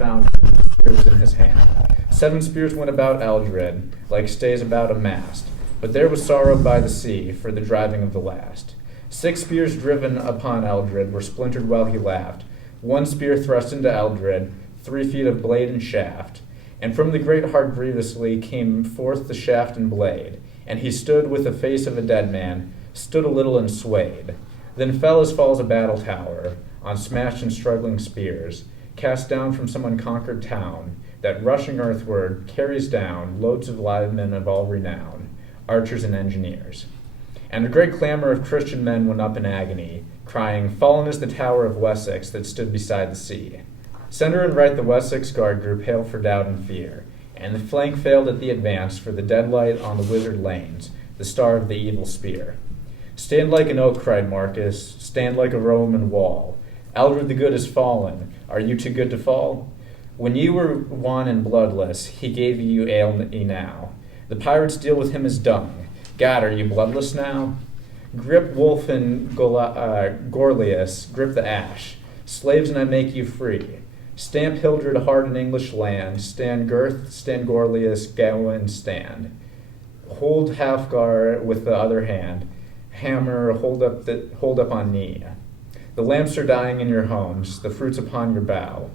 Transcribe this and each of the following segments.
found him, the spear was in his hand. 7 spears went about Aldred, like stays about a mast, but there was sorrow by the sea for the driving of the last. 6 spears driven upon Aldred were splintered while he laughed. 1 spear thrust into Aldred, 3 feet of blade and shaft. And from the great heart grievously came forth the shaft and blade, and he stood with the face of a dead man, stood a little and swayed. Then fell as falls a battle tower, on smashed and struggling spears, cast down from some unconquered town, that rushing earthward carries down loads of live men of all renown, archers and engineers. And a great clamor of Christian men went up in agony, crying, "Fallen is the tower of Wessex that stood beside the sea." Center and right the Wessex guard grew pale for doubt and fear, and the flank failed at the advance for the dead light on the wizard lanes, the star of the evil spear. "Stand like an oak," cried Marcus, "stand like a Roman wall. Aldred the good is fallen. Are you too good to fall? When ye were wan and bloodless, he gave you ale enow. The pirates deal with him as dung. God, are you bloodless now? Grip Wolf and Gorlius, grip the ash. Slaves, and I make you free. Stamp Hildred hard in English land. Stand Girth, stand Gorlius, Gawain, stand. Hold Halfgar with the other hand. Hammer, hold up on knee. The lamps are dying in your homes, the fruits upon your bough.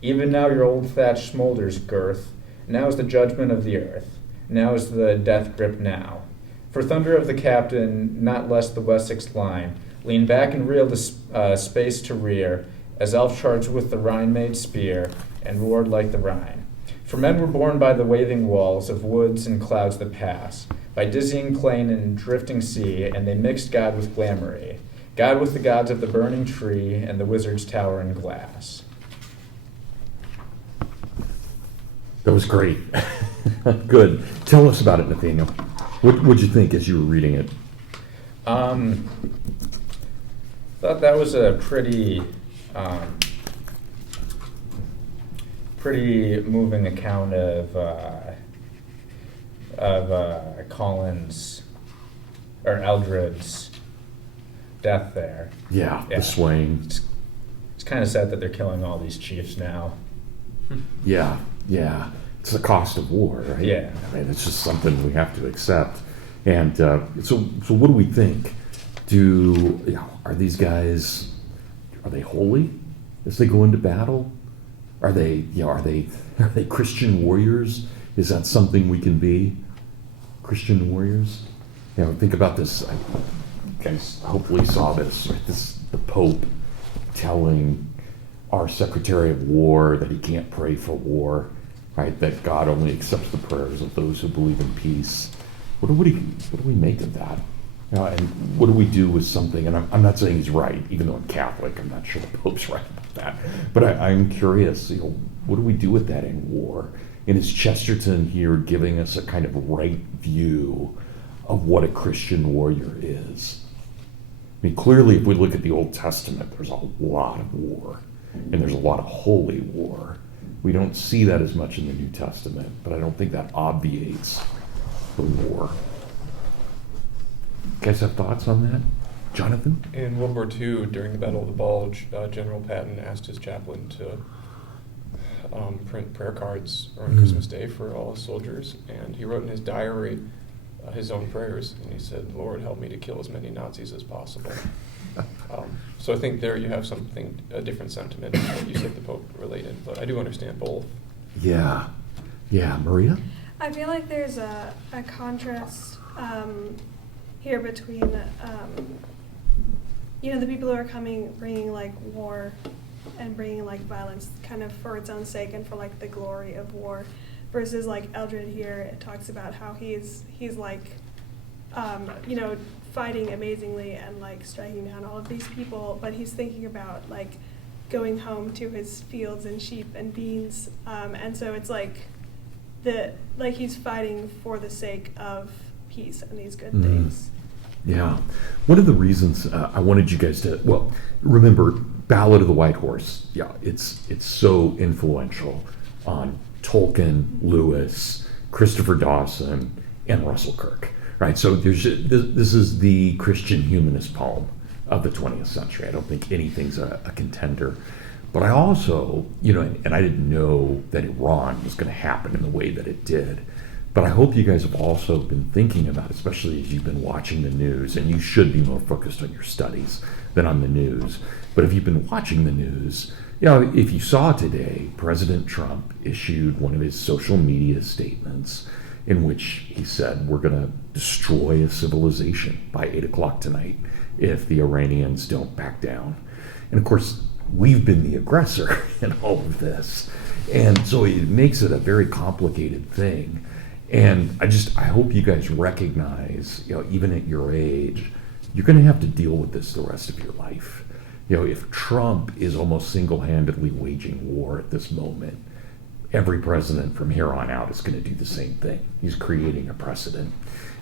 Even now your old thatch smolders, Girth. Now is the judgment of the earth. Now is the death grip now. For thunder of the captain, not less the Wessex line, lean back and reel the space to rear, as elf charged with the Rhine-made spear, and roared like the Rhine. For men were born by the waving walls of woods and clouds that pass, by dizzying plain and drifting sea, and they mixed God with glamoury, God with the gods of the burning tree, and the wizard's tower in glass. That was great. Good. Tell us about it, Nathaniel. What did you think as you were reading it? Thought that was a pretty moving account of Colin's or Eldred's death there. Yeah, the swaying. It's kind of sad that they're killing all these chiefs now. Yeah. It's the cost of war, right? Yeah. I mean, it's just something we have to accept. And so what do we think? Are these guys, are they holy as they go into battle? Are they Christian warriors? Is that something we can be? Christian warriors? Think about this. You guys hopefully saw this. Right? The Pope telling our Secretary of War that he can't pray for war, right? That God only accepts the prayers of those who believe in peace. What do we make of that? And what do we do with something? And I'm not saying he's right, even though I'm Catholic. I'm not sure the Pope's right about that. But I'm curious. What do we do with that in war? And is Chesterton here giving us a kind of right view of what a Christian warrior is? I mean, clearly, if we look at the Old Testament, there's a lot of war, and there's a lot of holy war. We don't see that as much in the New Testament, but I don't think that obviates the war. You guys have thoughts on that? Jonathan? In World War II, during the Battle of the Bulge, General Patton asked his chaplain to print prayer cards on Christmas Day for all his soldiers, and he wrote in his diary his own prayers, and he said, "Lord, help me to kill as many Nazis as possible." So I think there you have a different sentiment. You said the Pope related, but I do understand both. Yeah, Maria? I feel like there's a contrast here between, the people who are bringing like war and bringing like violence kind of for its own sake and for like the glory of war, versus like Eldred here, it talks about how he's like, fighting amazingly and like striking down all of these people, but he's thinking about like going home to his fields and sheep and beans, and so it's like he's fighting for the sake of peace and these good things. Yeah. One of the reasons I wanted you guys to, remember Ballad of the White Horse. Yeah, it's so influential on Tolkien, Lewis, Christopher Dawson, and Russell Kirk. Right, so this is the Christian humanist poem of the 20th century. I don't think anything's a contender. But I also, you know, and I didn't know that Iran was going to happen in the way that it did. But I hope you guys have also been thinking about, especially as you've been watching the news, and you should be more focused on your studies than on the news. But if you've been watching the news, you know, if you saw today, President Trump issued one of his social media statements in which he said, we're going to destroy a civilization by 8 o'clock tonight if the Iranians don't back down. And of course, we've been the aggressor in all of this. And so it makes it a very complicated thing. And I hope you guys recognize, you know, even at your age, you're going to have to deal with this the rest of your life. You know, if Trump is almost single-handedly waging war at this moment, every president from here on out is going to do the same thing. He's creating a precedent.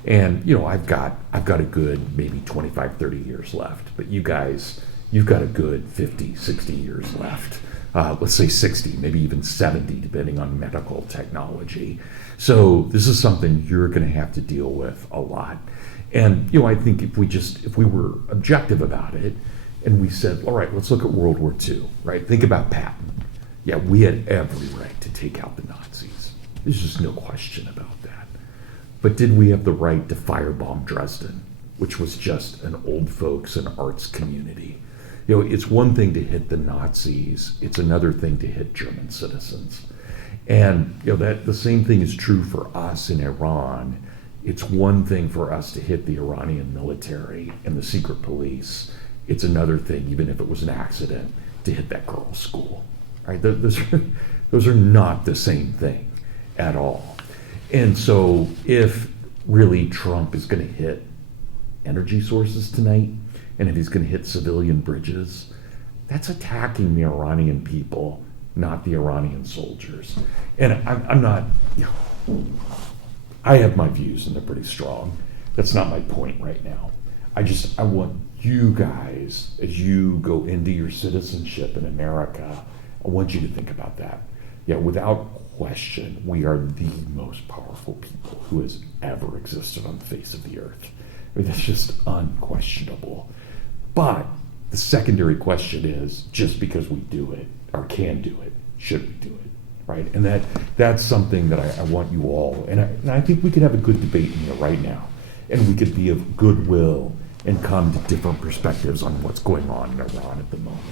And, you know, I've got a good maybe 25, 30 years left, but you guys, you've got a good 50, 60 years left. Let's say 60, maybe even 70, depending on medical technology. So this is something you're going to have to deal with a lot. And, you know, I think if we were objective about it and we said, all right, let's look at World War II, right? Think about Patton. Yeah, we had every right to take out the Nazis. There's just no question about that. But did we have the right to firebomb Dresden, which was just an old folks and arts community? You know, it's one thing to hit the Nazis, it's another thing to hit German citizens. And, you know, that the same thing is true for us in Iran. It's one thing for us to hit the Iranian military and the secret police. It's another thing, even if it was an accident, to hit that girls' school. Right? Those are not the same thing at all. And so if really Trump is going to hit energy sources tonight, and if he's going to hit civilian bridges, that's attacking the Iranian people, not the Iranian soldiers. And I'm not, you know, I have my views and they're pretty strong. That's not my point right now. I want you guys, as you go into your citizenship in America, I want you to think about that. Yeah, without question, we are the most powerful people who has ever existed on the face of the earth. I mean, that's just unquestionable. But the secondary question is, just because we do it, or can do it, should we do it, right? And that's something that I want you all, and I think we could have a good debate in here right now, and we could be of goodwill and come to different perspectives on what's going on in Iran at the moment.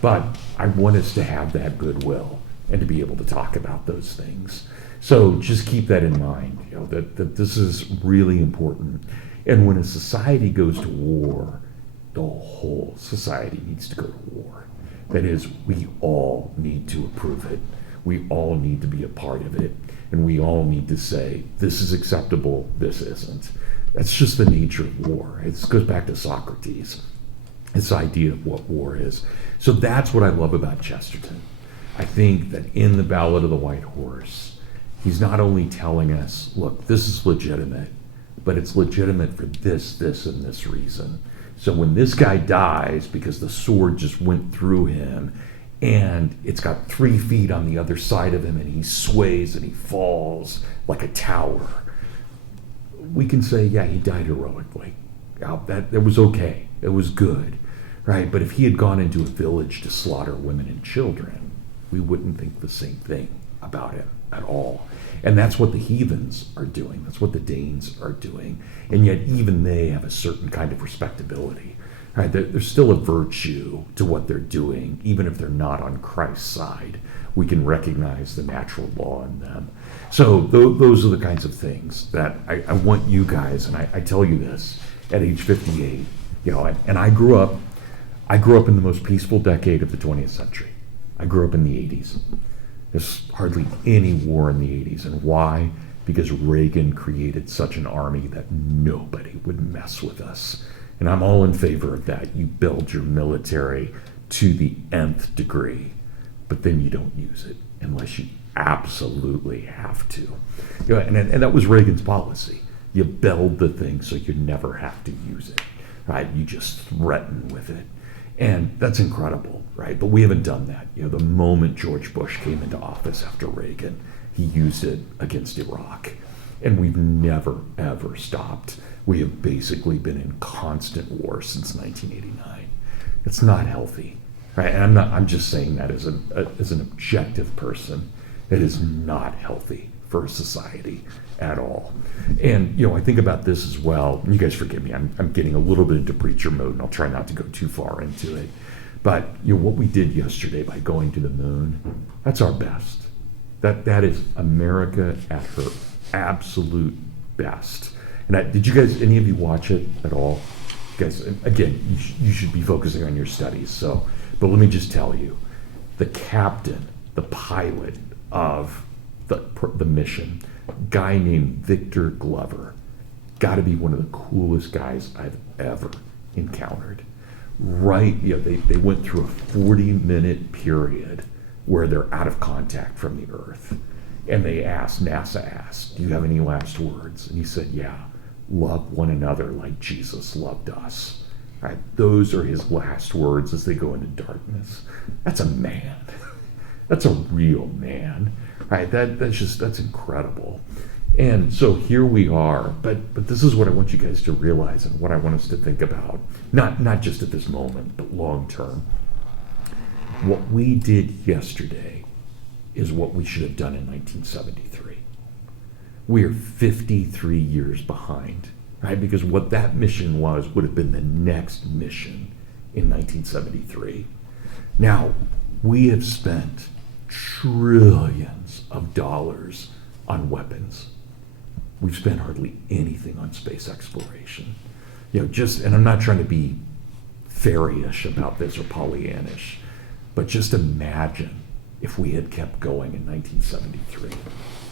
But I want us to have that goodwill and to be able to talk about those things. So just keep that in mind, you know, that this is really important. And when a society goes to war, the whole society needs to go to war. That is, we all need to approve it. We all need to be a part of it. And we all need to say, this is acceptable, this isn't. That's just the nature of war. It goes back to Socrates, this idea of what war is. So that's what I love about Chesterton. I think that in the Ballad of the White Horse, he's not only telling us, look, this is legitimate, but it's legitimate for this, and this reason. So when this guy dies because the sword just went through him and it's got 3 feet on the other side of him and he sways and he falls like a tower, we can say, yeah, he died heroically. That was okay. It was good, right? But if he had gone into a village to slaughter women and children, we wouldn't think the same thing about him at all. And that's what the heathens are doing. That's what the Danes are doing. And yet even they have a certain kind of respectability. Right? There's still a virtue to what they're doing, even if they're not on Christ's side. We can recognize the natural law in them. So those are the kinds of things that I want you guys, and I tell you this at age 58, you know, and I grew up in the most peaceful decade of the 20th century. I grew up in the 80s. There's hardly any war in the 80s. And why? Because Reagan created such an army that nobody would mess with us. And I'm all in favor of that. You build your military to the nth degree, but then you don't use it unless you absolutely have to. You know, and that was Reagan's policy. You build the thing so you never have to use it, right? You just threaten with it. And that's incredible, right? But we haven't done that. You know, the moment George Bush came into office after Reagan, he used it against Iraq. And we've never, ever stopped. We have basically been in constant war since 1989. It's not healthy, right? And I'm just saying that as an objective person. It is not healthy for a society at all. And, I think about this as well. You guys forgive me, I'm getting a little bit into preacher mode, and I'll try not to go too far into it. But, what we did yesterday by going to the moon, that's our best. That is America at her absolute best. And did you guys, any of you watch it at all? Guys, again, you should be focusing on your studies. But let me just tell you, the captain, the pilot of the mission, guy named Victor Glover, got to be one of the coolest guys I've ever encountered. Right, they went through a 40-minute period where they're out of contact from the Earth. And NASA asked, do you have any last words? And he said, yeah, love one another like Jesus loved us. Right? Those are his last words as they go into darkness. That's a man. That's a real man. Right? That's incredible. And so here we are, but this is what I want you guys to realize and what I want us to think about, not just at this moment, but long term. What we did yesterday is what we should have done in 1973. We are 53 years behind, right? Because what that mission would have been the next mission in 1973. Now, we have spent trillions of dollars on weapons. We've spent hardly anything on space exploration. And I'm not trying to be fairyish about this or Pollyannish, but just imagine if we had kept going in 1973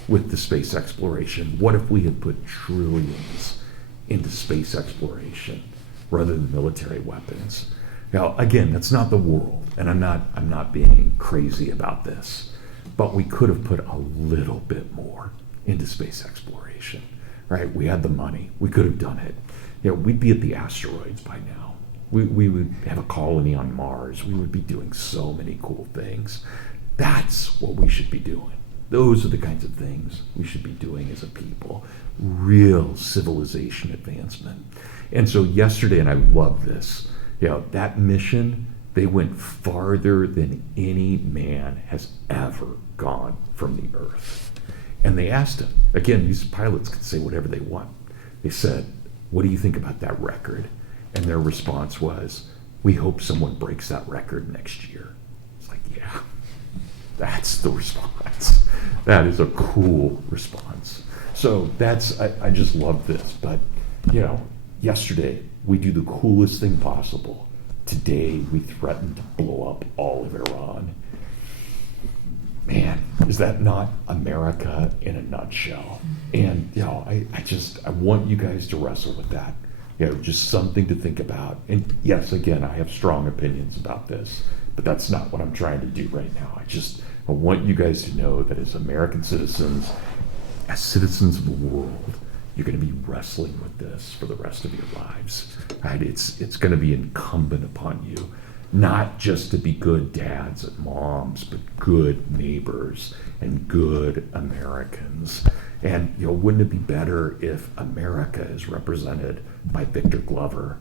with the space exploration. What if we had put trillions into space exploration rather than military weapons? Now, again, that's not the world, and I'm not being crazy about this, but we could have put a little bit more into space exploration, right? We had the money. We could have done it. We'd be at the asteroids by now. We would have a colony on Mars. We would be doing so many cool things. That's what we should be doing. Those are the kinds of things we should be doing as a people. Real civilization advancement. And so yesterday, and I love this, that mission, they went farther than any man has ever gone from the Earth. And they asked him, again, these pilots can say whatever they want. They said, what do you think about that record? And their response was, we hope someone breaks that record next year. It's like, yeah, that's the response. That is a cool response. So I just love this. But, yesterday we do the coolest thing possible. Today we threaten to blow up all of Iran. Man, is that not America in a nutshell? And, I want you guys to wrestle with that. Just something to think about. And yes, again, I have strong opinions about this, but that's not what I'm trying to do right now. I want you guys to know that as American citizens, as citizens of the world, you're going to be wrestling with this for the rest of your lives. Right? It's going to be incumbent upon you, not just to be good dads and moms, but good neighbors and good Americans. And wouldn't it be better if America is represented by Victor Glover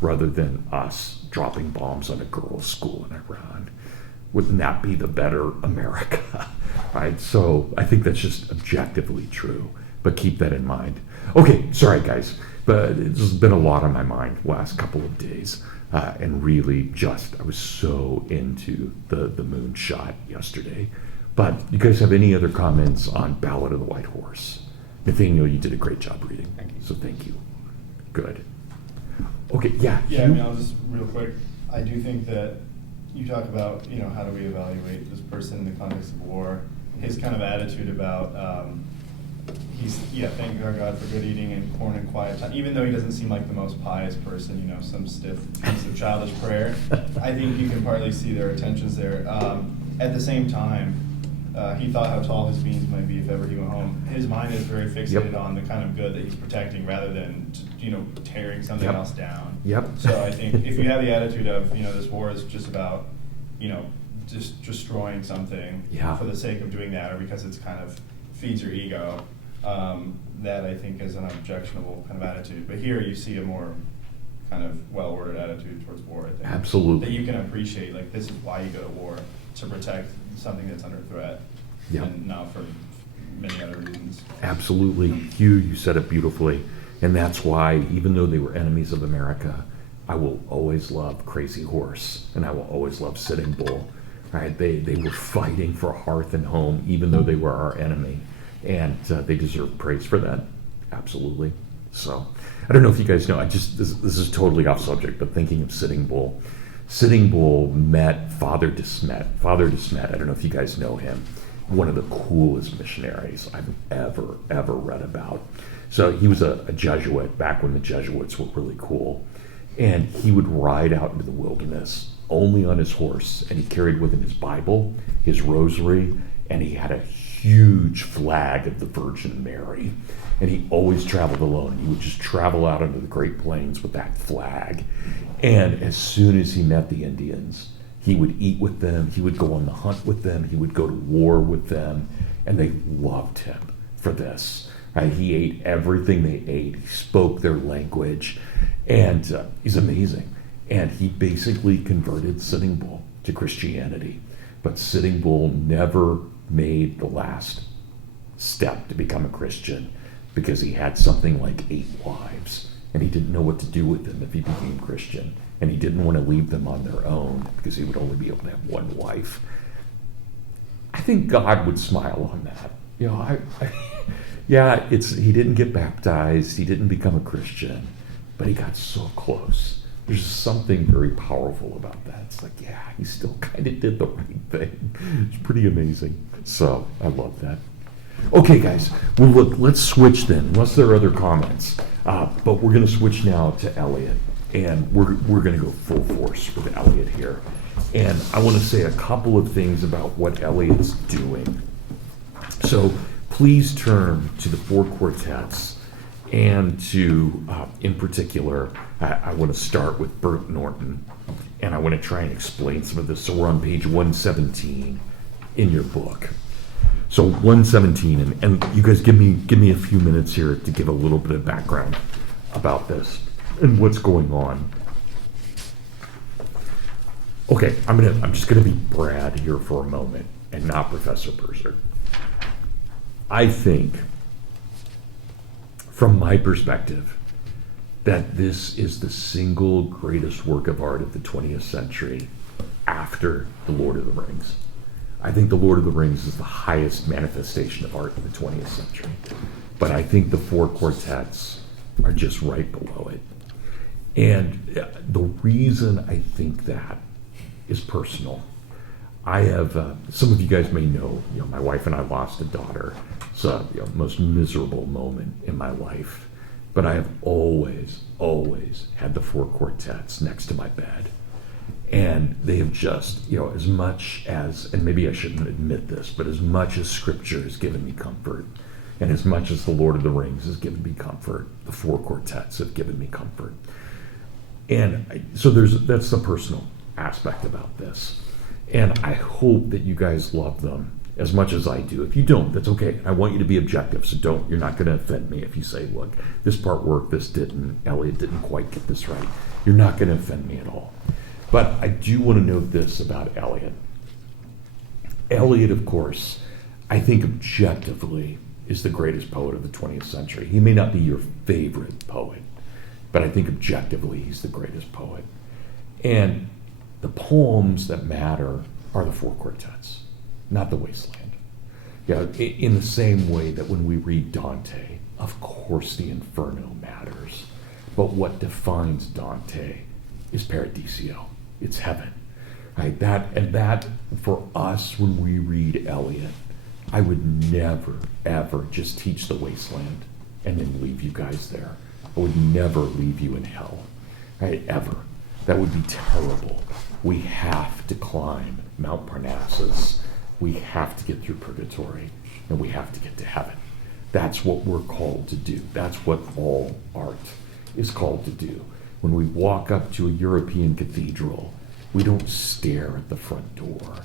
rather than us dropping bombs on a girls' school in Iran? Wouldn't that be the better America? Right? So I think that's just objectively true, but keep that in mind. Okay, sorry guys, but there's been a lot on my mind the last couple of days. And really I was so into the moon shot yesterday. But you guys have any other comments on Ballad of the White Horse? Nathaniel, you did a great job reading. Thank you. So thank you. Good. Okay, yeah. Yeah, I mean, I'll just real quick. I do think that you talk about, how do we evaluate this person in the context of war? His kind of attitude about thank God for good eating and corn and quiet time. Even though he doesn't seem like the most pious person, some stiff piece of childish prayer. I think you can partly see their intentions there. At the same time, he thought how tall his beans might be if ever he went home. His mind is very fixated on the kind of good that he's protecting rather than, tearing something else down. Yep. So I think if you have the attitude of, this war is just about, just destroying something for the sake of doing that or because it's kind of feeds your ego, that I think is an objectionable kind of attitude. But here you see a more kind of well-ordered attitude towards war, I think. Absolutely. That you can appreciate, like, this is why you go to war, to protect something that's under threat, Yeah. and not for many other reasons. Absolutely. Hugh, you said it beautifully. And that's why, even though they were enemies of America, I will always love Crazy Horse, and I will always love Sitting Bull. Right? They were fighting for hearth and home, even though they were our enemy. And they deserve praise for that. Absolutely. So, I don't know if you guys know, this is totally off subject, but thinking of Sitting Bull. Sitting Bull met Father De Smet. Father De Smet, I don't know if you guys know him, one of the coolest missionaries I've ever read about. So he was a Jesuit back when the Jesuits were really cool. And he would ride out into the wilderness only on his horse, and he carried with him his Bible, his rosary, and he had a huge flag of the Virgin Mary. And he always traveled alone. He would just travel out into the Great Plains with that flag. And as soon as he met the Indians, he would eat with them, he would go on the hunt with them, he would go to war with them, and they loved him for this. Right? He ate everything they ate, he spoke their language, and he's amazing. And he basically converted Sitting Bull to Christianity. But Sitting Bull never made the last step to become a Christian because he had something like 8 wives, and he didn't know what to do with them if he became Christian. And he didn't want to leave them on their own because he would only be able to have 1 wife. I think God would smile on that. You know, yeah, he didn't get baptized, he didn't become a Christian, but he got so close. There's something very powerful about that. It's like, yeah, he still kind of did the right thing. It's pretty amazing. So I love that. Okay, guys. Well, look, let's switch then, unless there are other comments. But we're going to switch now to Eliot, and we're going to go full force with Eliot here. And I want to say a couple of things about what Eliot's doing. So please turn to the Four Quartets, and to, in particular, I want to start with Bert Norton, and I want to try and explain some of this. So we're on page 117 in your book. So 117, and you guys give me a few minutes here to give a little bit of background about this and what's going on. Okay, I'm just gonna be Brad here for a moment and not Professor Berser. I think, from my perspective, that this is the single greatest work of art of the 20th century after The Lord of the Rings. I think The Lord of the Rings is the highest manifestation of art in the 20th century. But I think the Four Quartets are just right below it. And the reason I think that is personal. I have, some of you guys may know, my wife and I lost a daughter. It's the most miserable moment in my life. But I have always had the Four Quartets next to my bed. And they have just, as much as, and maybe I shouldn't admit this, but as much as Scripture has given me comfort, and as much as The Lord of the Rings has given me comfort, the Four Quartets have given me comfort. And so that's the personal aspect about this. And I hope that you guys love them as much as I do. If you don't, that's okay. I want you to be objective, so you're not going to offend me if you say, look, this part worked, this didn't, Eliot didn't quite get this right. You're not going to offend me at all. But I do want to note this about Eliot. Eliot, of course, I think objectively is the greatest poet of the 20th century. He may not be your favorite poet, but I think objectively he's the greatest poet. And the poems that matter are the Four Quartets, not the Wasteland. In the same way that when we read Dante, of course the Inferno matters, but what defines Dante is Paradiso. It's heaven. Right? That for us, when we read Eliot, I would never, ever just teach the Wasteland and then leave you guys there. I would never leave you in hell. Right? Ever. That would be terrible. We have to climb Mount Parnassus. We have to get through purgatory, and we have to get to heaven. That's what we're called to do. That's what all art is called to do. When we walk up to a European cathedral, we don't stare at the front door.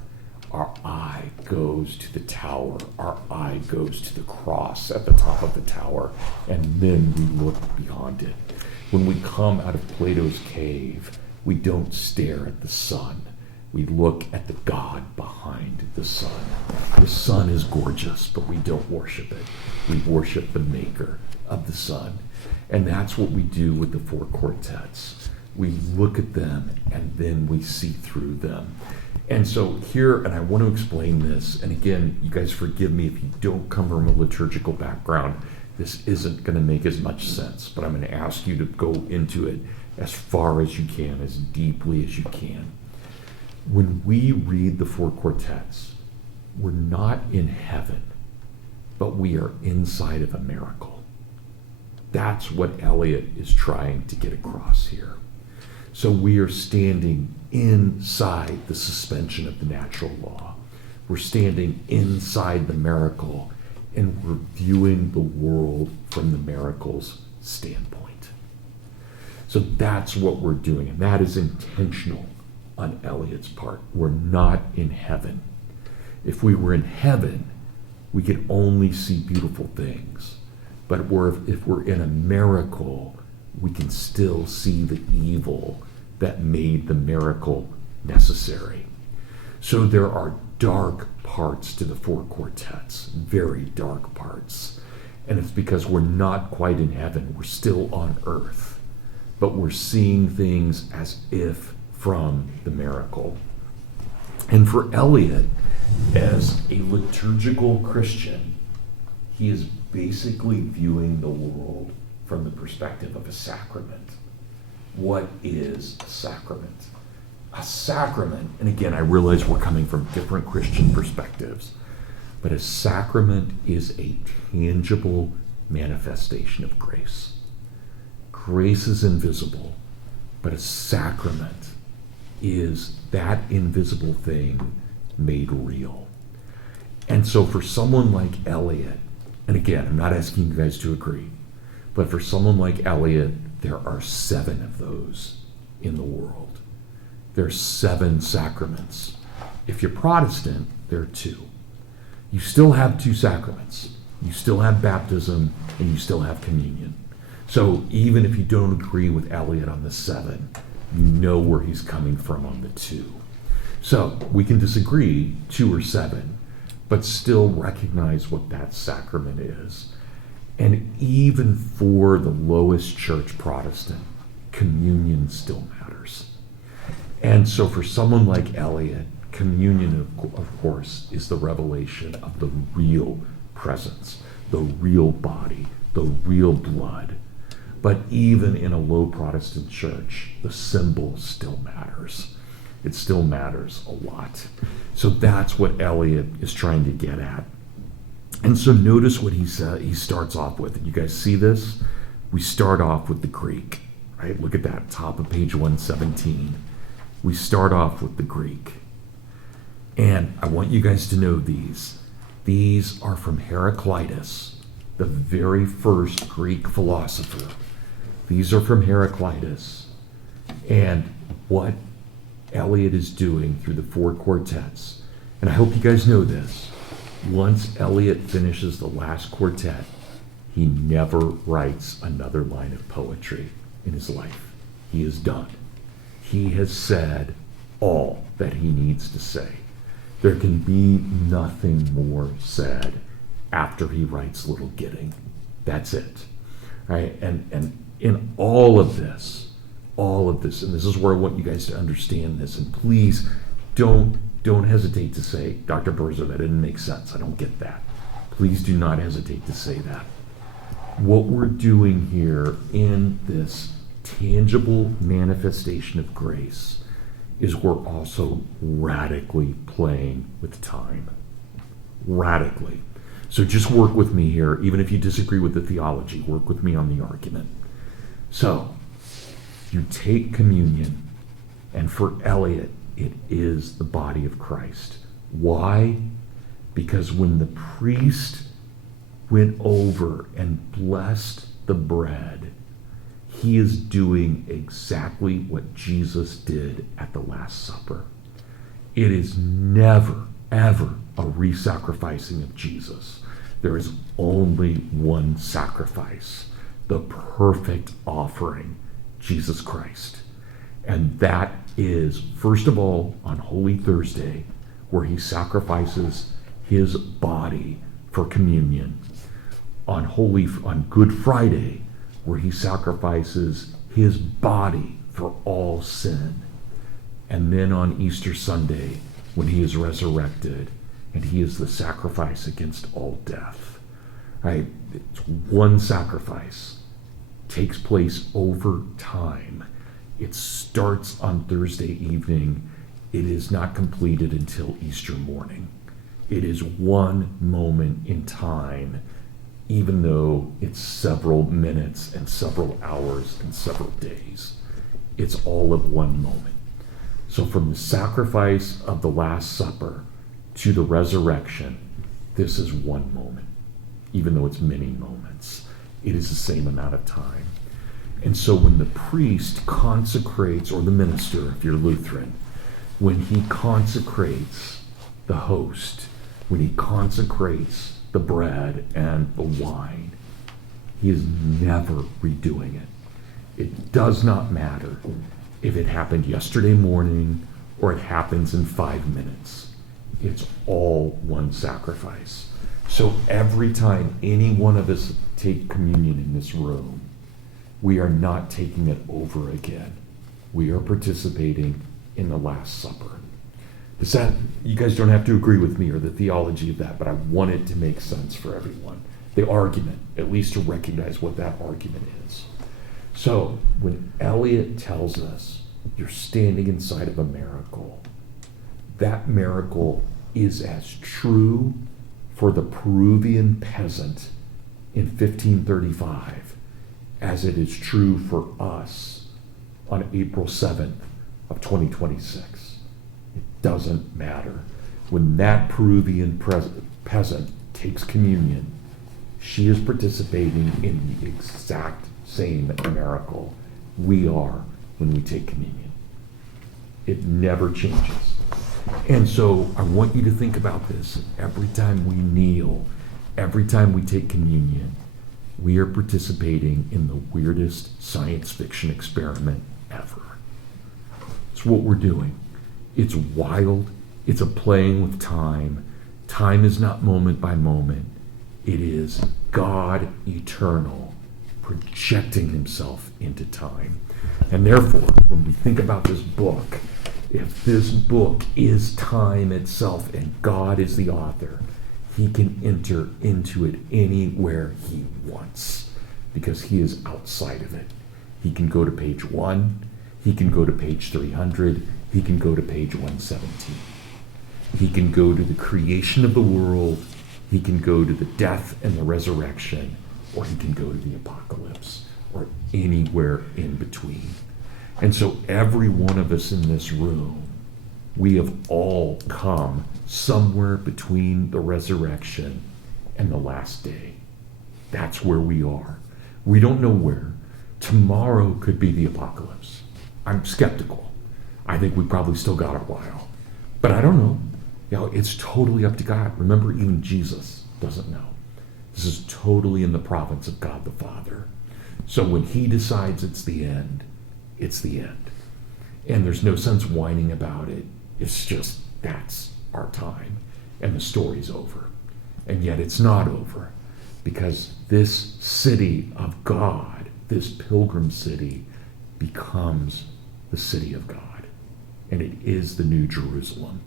Our eye goes to the tower. Our eye goes to the cross at the top of the tower, and then we look beyond it. When we come out of Plato's cave, we don't stare at the sun. We look at the God behind the sun. The sun is gorgeous, but we don't worship it. We worship the maker of the sun. And that's what we do with the Four Quartets. We look at them and then we see through them. And so here, and I want to explain this, and again, you guys forgive me if you don't come from a liturgical background. This isn't going to make as much sense, but I'm going to ask you to go into it as far as you can, as deeply as you can. When we read the Four Quartets, we're not in heaven, but we are inside of a miracle. That's what Eliot is trying to get across here. So we are standing inside the suspension of the natural law. We're standing inside the miracle, and we're viewing the world from the miracle's standpoint. So that's what we're doing, and that is intentional on Eliot's part. We're not in heaven. If we were in heaven, we could only see beautiful things. But if we're in a miracle, we can still see the evil that made the miracle necessary. So there are dark parts to the Four Quartets, very dark parts. And it's because we're not quite in heaven, we're still on earth, but we're seeing things as if from the miracle. And for Eliot, as a liturgical Christian, he is basically viewing the world from the perspective of a sacrament. What is a sacrament? A sacrament, and again, I realize we're coming from different Christian perspectives, but a sacrament is a tangible manifestation of grace. Grace is invisible, but a sacrament is that invisible thing made real. And so for someone like Eliot, and again, I'm not asking you guys to agree, but for someone like Eliot, there are 7 of those in the world. There's 7 sacraments. If you're Protestant, there are 2. You still have 2 sacraments. You still have baptism and you still have communion. So even if you don't agree with Eliot on the 7, you know where he's coming from on the 2. So we can disagree, 2 or 7, but still recognize what that sacrament is. And even for the lowest church Protestant, communion still matters. And so for someone like Eliot, communion, of course, is the revelation of the real presence, the real body, the real blood. But even in a low Protestant church, the symbol still matters. It still matters a lot. So that's what Eliot is trying to get at. And so notice what he starts off with. You guys see this? We start off with the Greek, right? Look at that, top of page 117. We start off with the Greek. And I want you guys to know these. These are from Heraclitus, the very first Greek philosopher. These are from Heraclitus. And what Eliot is doing through the Four Quartets, and I hope you guys know this, once Eliot finishes the last quartet, he never writes another line of poetry in his life. He is done. He has said all that he needs to say. There can be nothing more said after he writes Little Gidding. That's it. Right? And in all of this, and this is where I want you guys to understand this, and please don't hesitate to say, Dr. Berzo, that didn't make sense. I don't get that. Please do not hesitate to say that. What we're doing here in this tangible manifestation of grace is we're also radically playing with time. Radically. So just work with me here. Even if you disagree with the theology, work with me on the argument. So, you take communion, and for Eliot, it is the body of Christ. Why? Because when the priest went over and blessed the bread, he is doing exactly what Jesus did at the Last Supper. It is never, ever a re-sacrificing of Jesus. There is only one sacrifice. the perfect offering, Jesus Christ. And that is, first of all, on Holy Thursday, where he sacrifices his body for communion. On Good Friday, where he sacrifices his body for all sin. And then on Easter Sunday, when he is resurrected, and he is the sacrifice against all death. Right? It's one sacrifice, takes place over time. It starts on Thursday evening. It is not completed until Easter morning. It is one moment in time, even though it's several minutes and several hours and several days. It's all of one moment. So from the sacrifice of the Last Supper to the resurrection, this is one moment, even though it's many moments. It is the same amount of time. And so when the priest consecrates, or the minister, if you're Lutheran, when he consecrates the host, when he consecrates the bread and the wine, he is never redoing it. It does not matter if it happened yesterday morning or it happens in 5 minutes. It's all one sacrifice. So every time any one of us take communion in this room, we are not taking it over again. We are participating in the Last Supper. Does that, you guys don't have to agree with me or the theology of that, but I want it to make sense for everyone. The argument, at least to recognize what that argument is. So when Eliot tells us you're standing inside of a miracle, that miracle is as true for the Peruvian peasant in 1535 as it is true for us on April 7th of 2026. It doesn't matter. When that Peruvian peasant takes communion, she is participating in the exact same miracle we are when we take communion. It never changes. And so I want you to think about this. Every time we kneel, every time we take communion, we are participating in the weirdest science fiction experiment ever. It's what we're doing. It's wild. It's a playing with time. Time is not moment by moment. It is God eternal projecting himself into time. And therefore, when we think about this book, if this book is time itself and God is the author, he can enter into it anywhere he wants because he is outside of it. He can go to page 1, he can go to page 300, he can go to page 117. He can go to the creation of the world, he can go to the death and the resurrection, or he can go to the apocalypse, or anywhere in between. And so every one of us in this room, we have all come somewhere between the resurrection and the last day. That's where we are. We don't know where. Tomorrow could be the apocalypse. I'm skeptical. I think we probably still got a while. But I don't know. You know, it's totally up to God. Remember, even Jesus doesn't know. This is totally in the province of God the Father. So when he decides it's the end, it's the end. And there's no sense whining about it. It's just, that's our time. And the story's over. And yet it's not over. Because this city of God, this pilgrim city, becomes the city of God. And it is the New Jerusalem.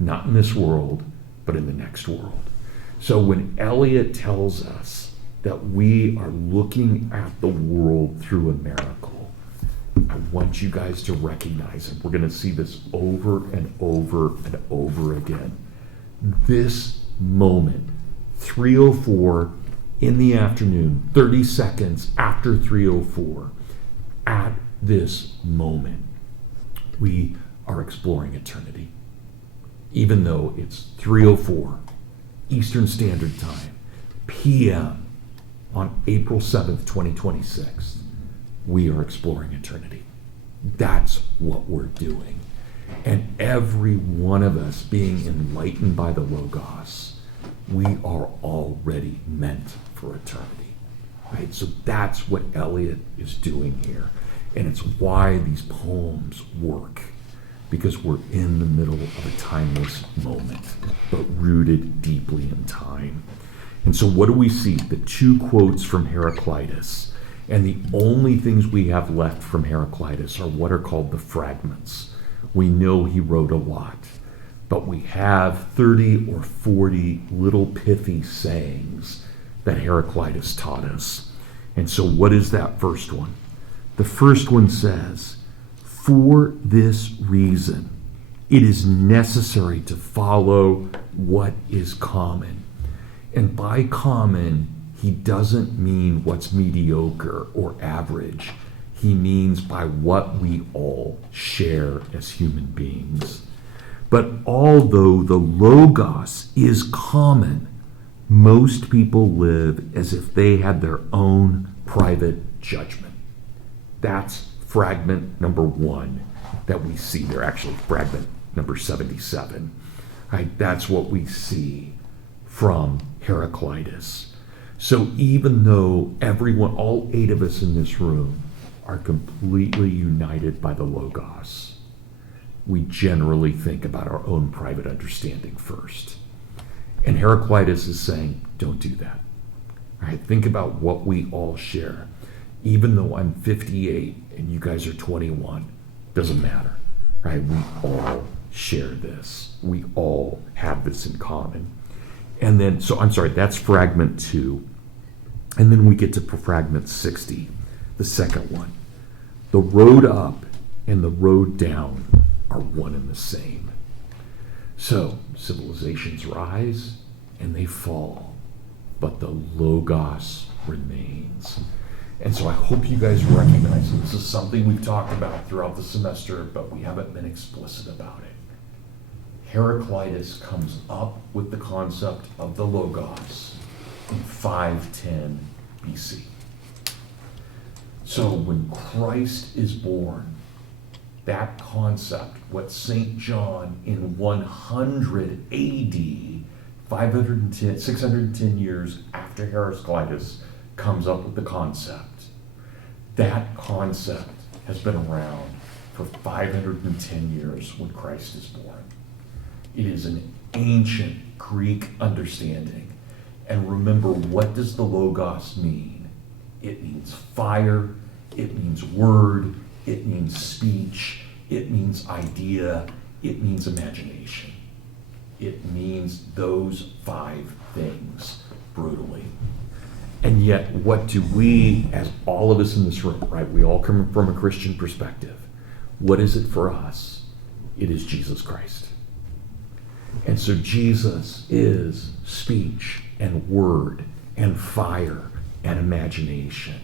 Not in this world, but in the next world. So when Eliot tells us that we are looking at the world through a miracle, I want you guys to recognize it. We're going to see this over and over and over again. This moment, 3:04 in the afternoon, 30 seconds after 3:04, at this moment, we are exploring eternity. Even though it's 3:04 Eastern Standard Time, p.m. on April 7th, 2026, we are exploring eternity. That's what we're doing. And every one of us being enlightened by the Logos, we are already meant for eternity. Right? So that's what Eliot is doing here. And it's why these poems work, because we're in the middle of a timeless moment, but rooted deeply in time. And so what do we see? The two quotes from Heraclitus. And the only things we have left from Heraclitus are what are called the fragments. We know he wrote a lot, but we have 30 or 40 little pithy sayings that Heraclitus taught us. And so what is that first one? The first one says, "For this reason, it is necessary to follow what is common." And by common, he doesn't mean what's mediocre or average. He means by what we all share as human beings. But although the Logos is common, most people live as if they had their own private judgment. That's fragment number 1 that we see there. Actually, fragment number 77. Right? That's what we see from Heraclitus. So even though everyone, all 8 of us in this room, are completely united by the Logos, we generally think about our own private understanding first. And Heraclitus is saying, don't do that. All right, think about what we all share. Even though I'm 58 and you guys are 21, doesn't matter. Right? We all share this. We all have this in common. And then, so I'm sorry, that's fragment 2. And then we get to fragment 60, the second one. The road up and the road down are one and the same. So civilizations rise and they fall, but the Logos remains. And so I hope you guys recognize this is something we've talked about throughout the semester, but we haven't been explicit about it. Heraclitus comes up with the concept of the Logos in 510 BC. So when Christ is born, that concept, what St. John in 100 AD, 610 years after Heraclitus, comes up with the concept. That concept has been around for 510 years when Christ is born. It is an ancient Greek understanding. And remember, what does the Logos mean? It means fire, it means word, it means speech, it means idea, it means imagination. It means those 5 things brutally. And yet, what do we, as all of us in this room, right? We all come from a Christian perspective. What is it for us? It is Jesus Christ. And so Jesus is speech and word and fire and imagination.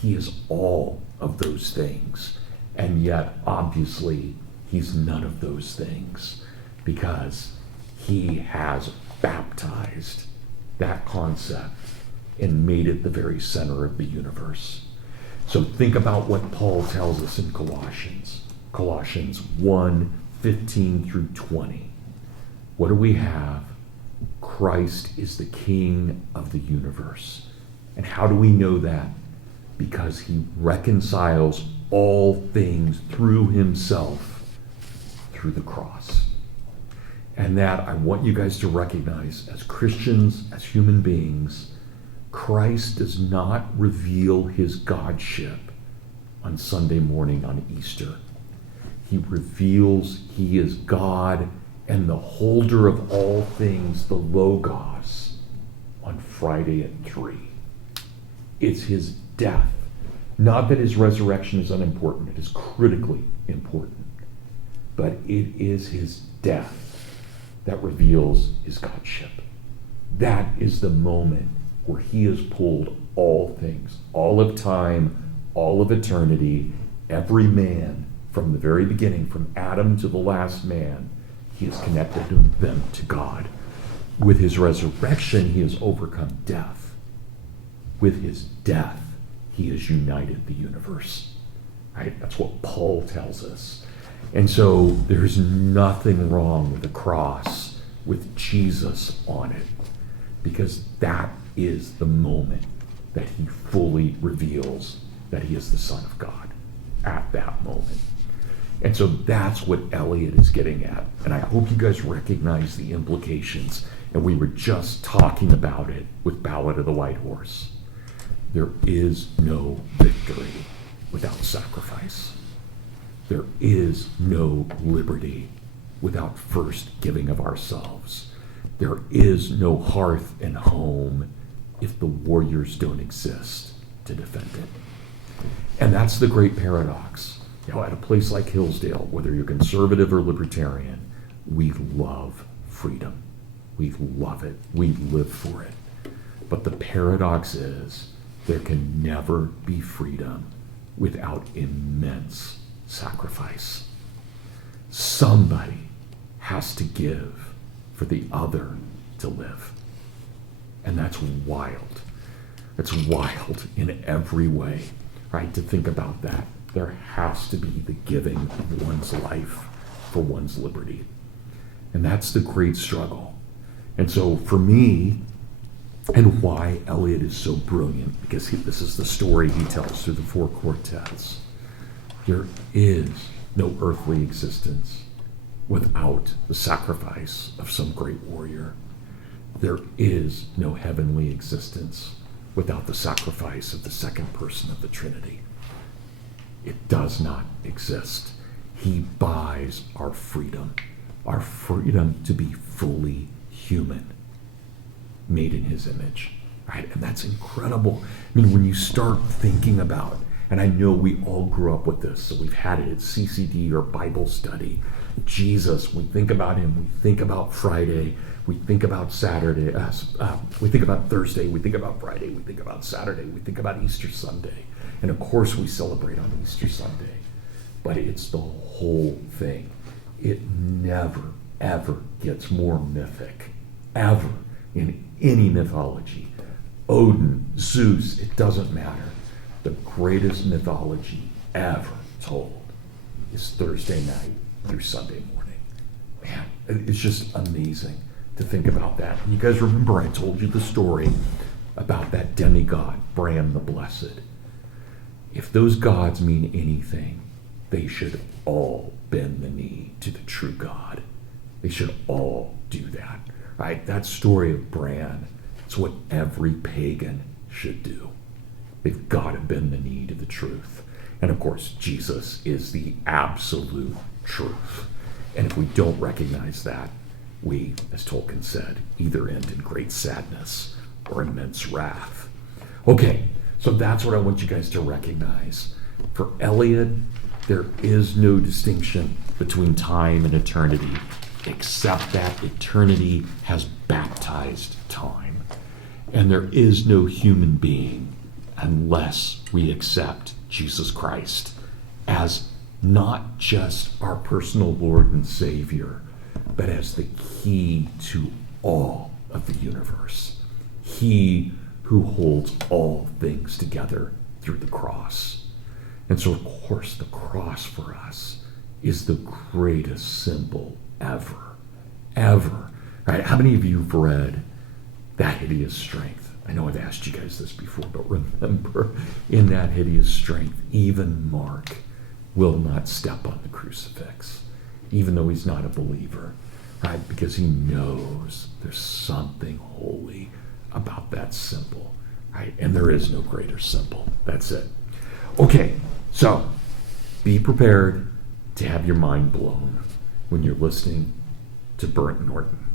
He is all of those things. And yet, obviously, he's none of those things because he has baptized that concept and made it the very center of the universe. So think about what Paul tells us in Colossians. Colossians 1:15 through 20. What do we have? Christ is the King of the universe. And how do we know that? Because he reconciles all things through himself, through the cross. And that I want you guys to recognize as Christians, as human beings, Christ does not reveal his godship on Sunday morning on Easter. He reveals he is God and the holder of all things, the Logos, on Friday at 3. It's his death. Not that his resurrection is unimportant, it is critically important. But it is his death that reveals his godship. That is the moment where he has pulled all things, all of time, all of eternity, every man from the very beginning, from Adam to the last man, he has connected them to God. With his resurrection, he has overcome death. With his death, he has united the universe. Right? That's what Paul tells us. And so there's nothing wrong with the cross with Jesus on it, because that is the moment that he fully reveals that he is the Son of God at that moment. And so that's what Eliot is getting at. And I hope you guys recognize the implications. And we were just talking about it with Ballad of the White Horse. There is no victory without sacrifice. There is no liberty without first giving of ourselves. There is no hearth and home if the warriors don't exist to defend it. And that's the great paradox. You know, at a place like Hillsdale, whether you're conservative or libertarian, we love freedom. We love it. We live for it. But the paradox is there can never be freedom without immense sacrifice. Somebody has to give for the other to live. And that's wild. It's wild in every way, right? To think about that. There has to be the giving of one's life for one's liberty. And that's the great struggle. And so for me, and why Eliot is so brilliant, because this is the story he tells through the Four Quartets. There is no earthly existence without the sacrifice of some great warrior. There is no heavenly existence without the sacrifice of the second person of the Trinity. It does not exist. He buys our freedom to be fully human, made in his image, right? And that's incredible. I mean, when you start thinking about, and I know we all grew up with this, so we've had it at CCD or Bible study. Jesus, we think about him, we think about Friday, we think about Saturday, we think about Thursday, we think about Friday, we think about Saturday, we think about Easter Sunday. And of course we celebrate on Easter Sunday. But it's the whole thing. It never, ever gets more mythic, ever, in any mythology. Odin, Zeus, it doesn't matter. The greatest mythology ever told is Thursday night through Sunday morning. Man, it's just amazing to think about that. And you guys remember I told you the story about that demigod, Bran the Blessed. If those gods mean anything, they should all bend the knee to the true God. They should all do that, right? That story of Bran, it's what every pagan should do. They've got to bend the knee to the truth. And of course, Jesus is the absolute truth. And if we don't recognize that, we, as Tolkien said, either end in great sadness or immense wrath. Okay, so that's what I want you guys to recognize. For Eliot, there is no distinction between time and eternity, except that eternity has baptized time. And there is no human being unless we accept Jesus Christ as not just our personal Lord and Savior, but as the key to all of the universe. He who holds all things together through the cross. And so, of course, the cross for us is the greatest symbol ever, ever. Right? How many of you have read That Hideous Strength? I know I've asked you guys this before, but remember, in That Hideous Strength, even Mark will not step on the crucifix, even though he's not a believer, right? Because he knows there's something holy about that symbol, right? And there is no greater symbol. That's it. Okay, so be prepared to have your mind blown when you're listening to Burnt Norton,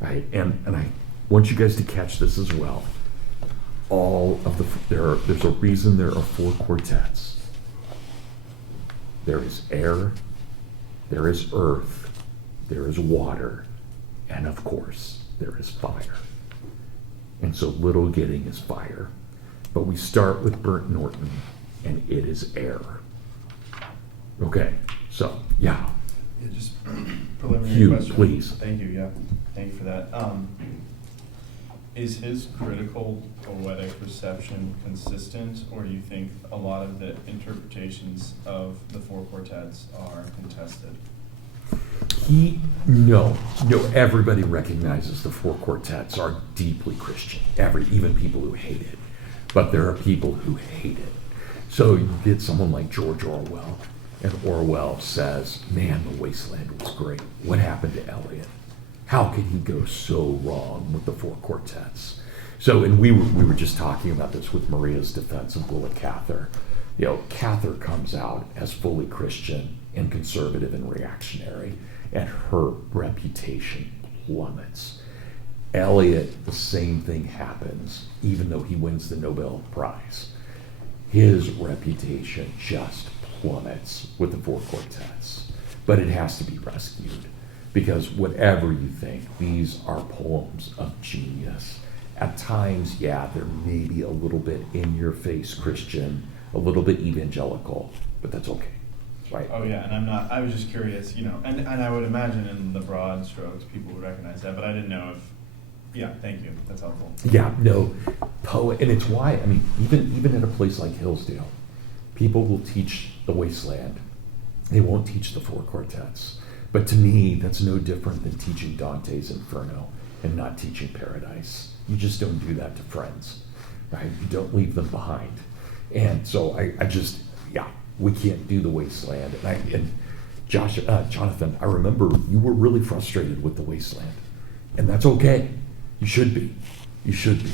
right? And I want you guys to catch this as well. All of there's a reason there are four quartets. There is air, there is earth, there is water, and of course, there is fire. And so Little Gidding is fire. But we start with Burnt Norton, and it is air. Okay, so, yeah. Yeah, just preliminary Hugh, question. please. Thank you, yeah. Thank you for that. Is his critical poetic reception consistent, or do you think a lot of the interpretations of the Four Quartets are contested? No, everybody recognizes the Four Quartets are deeply Christian, even people who hate it. but there are people who hate it. So you get someone like George Orwell, and Orwell says, man, The Wasteland was great. What happened to Eliot? How could he go so wrong with the Four Quartets? So, and we were just talking about this with Maria's defense of Willa Cather. You know, Cather comes out as fully Christian and conservative and reactionary, and her reputation plummets. Eliot, the same thing happens, even though he wins the Nobel Prize. His reputation just plummets with the Four Quartets. But it has to be rescued, because whatever you think, these are poems of genius. At times, yeah, they're maybe a little bit in-your-face Christian, a little bit evangelical, but that's okay, right? Oh yeah, and I was just curious, you know, and I would imagine in the broad strokes people would recognize that, but I didn't know if, yeah, thank you, that's helpful. Yeah, no, poet, and it's why, I mean, even at a place like Hillsdale, people will teach The Wasteland. They won't teach the Four Quartets. But to me, that's no different than teaching Dante's Inferno and not teaching Paradise. You just don't do that to friends, right? You don't leave them behind. And so I just, yeah, we can't do The Wasteland. And Jonathan, I remember you were really frustrated with The Wasteland. And that's okay. You should be. You should be.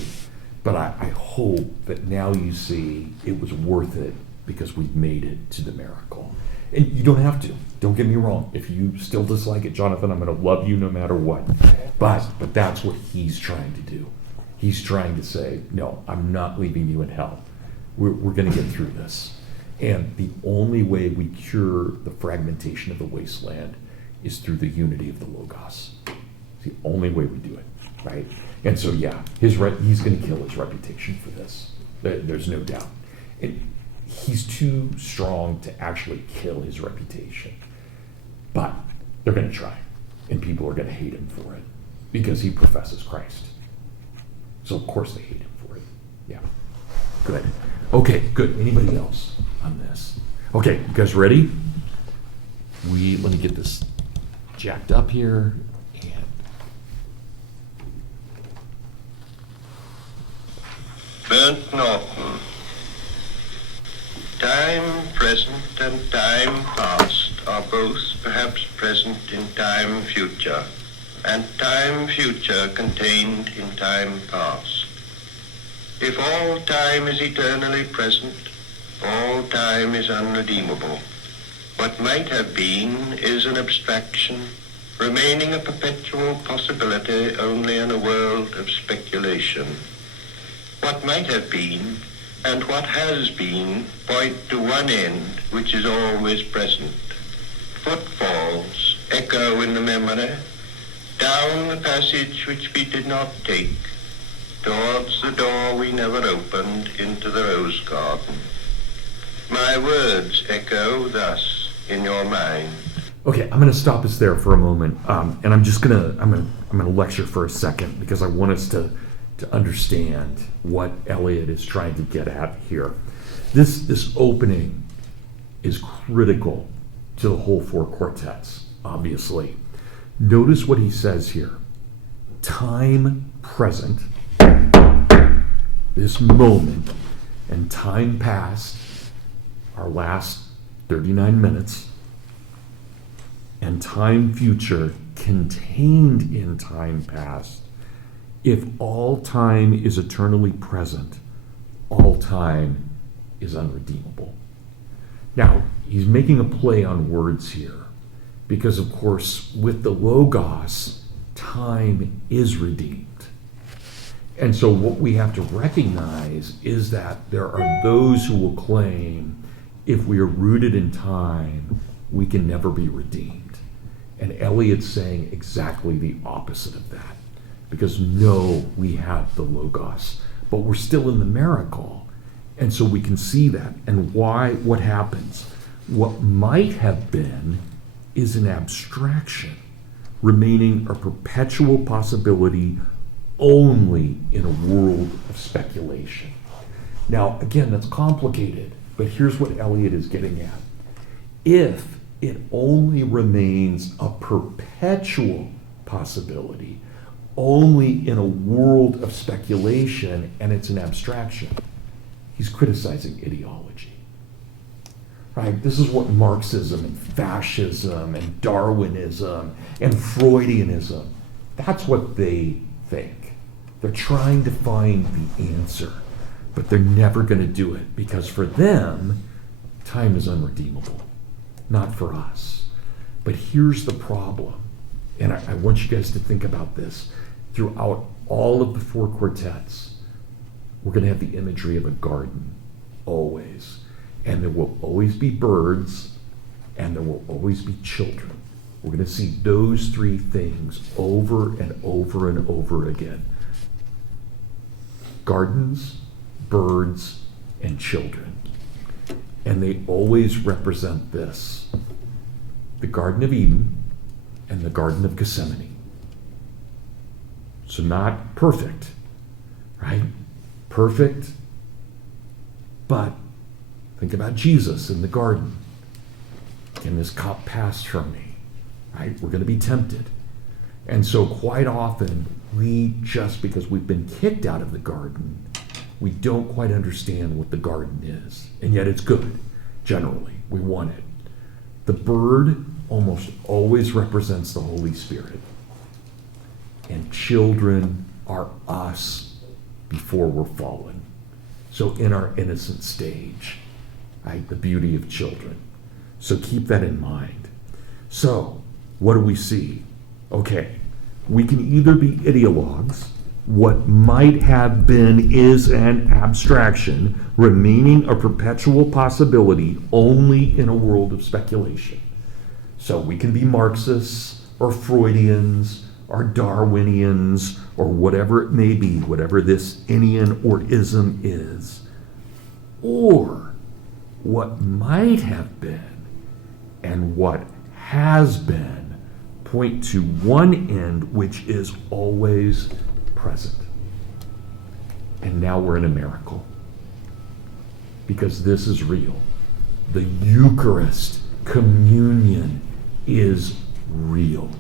But I hope that now you see it was worth it because we've made it to the miracle. And you don't have to. Don't get me wrong. If you still dislike it, Jonathan, I'm going to love you no matter what. But that's what he's trying to do. He's trying to say, no, I'm not leaving you in hell. We're going to get through this. And the only way we cure the fragmentation of the wasteland is through the unity of the Logos. It's the only way we do it, right? And so, yeah, he's going to kill his reputation for this. There's no doubt. He's too strong to actually kill his reputation. But they're going to try. And people are going to hate him for it because he professes Christ. So, of course, they hate him for it. Yeah. Good. Okay, good. Anybody else on this? Okay, you guys ready? Let me get this jacked up here. Burnt Norton. Time present and time past are both perhaps present in time future, and time future contained in time past. If all time is eternally present, all time is unredeemable. What might have been is an abstraction, remaining a perpetual possibility only in a world of speculation. What might have been and what has been point to one end which is always present. Footfalls echo in the memory, down the passage which we did not take, towards the door we never opened into the rose garden. My words echo thus in your mind. Okay, I'm going to stop us there for a moment, and I'm going to lecture for a second because I want us to understand what Eliot is trying to get at here. This opening is critical to the whole Four Quartets, obviously. Notice what he says here. Time present, this moment, and time past, our last 39 minutes, and time future contained in time past. If all time is eternally present, all time is unredeemable. Now, he's making a play on words here, because of course, with the Logos, time is redeemed. And so what we have to recognize is that there are those who will claim, if we are rooted in time, we can never be redeemed. And Eliot's saying exactly the opposite of that. Because no, we have the Logos, but we're still in the miracle. And so we can see that. And why, what happens? What might have been is an abstraction, remaining a perpetual possibility only in a world of speculation. Now, again, that's complicated, but here's what Eliot is getting at. If it only remains a perpetual possibility, only in a world of speculation, and it's an abstraction, He's criticizing ideology. Right? This is what Marxism and fascism and Darwinism and Freudianism, that's what they think. They're trying to find the answer, but they're never going to do it because for them, time is unredeemable, not for us. But here's the problem, and I want you guys to think about this. Throughout all of the Four Quartets, we're going to have the imagery of a garden, always. And there will always be birds, and there will always be children. We're going to see those three things over and over and over again. Gardens, birds, and children. And they always represent this: the Garden of Eden and the Garden of Gethsemane. So not perfect, right? Perfect, but think about Jesus in the garden. Can this cup pass from me? Right? We're going to be tempted. And so quite often, we just, because we've been kicked out of the garden, we don't quite understand what the garden is. And yet it's good, generally. We want it. The bird almost always represents the Holy Spirit. And children are us before we're fallen. So in our innocent stage, right, the beauty of children. So keep that in mind. So what do we see? Okay, we can either be ideologues. What might have been is an abstraction, remaining a perpetual possibility only in a world of speculation. So we can be Marxists or Freudians or Darwinians or whatever it may be, whatever this Indian or ism is. Or what might have been and what has been point to one end which is always present. And now we're in a miracle, because this is real. The Eucharist, communion, is real.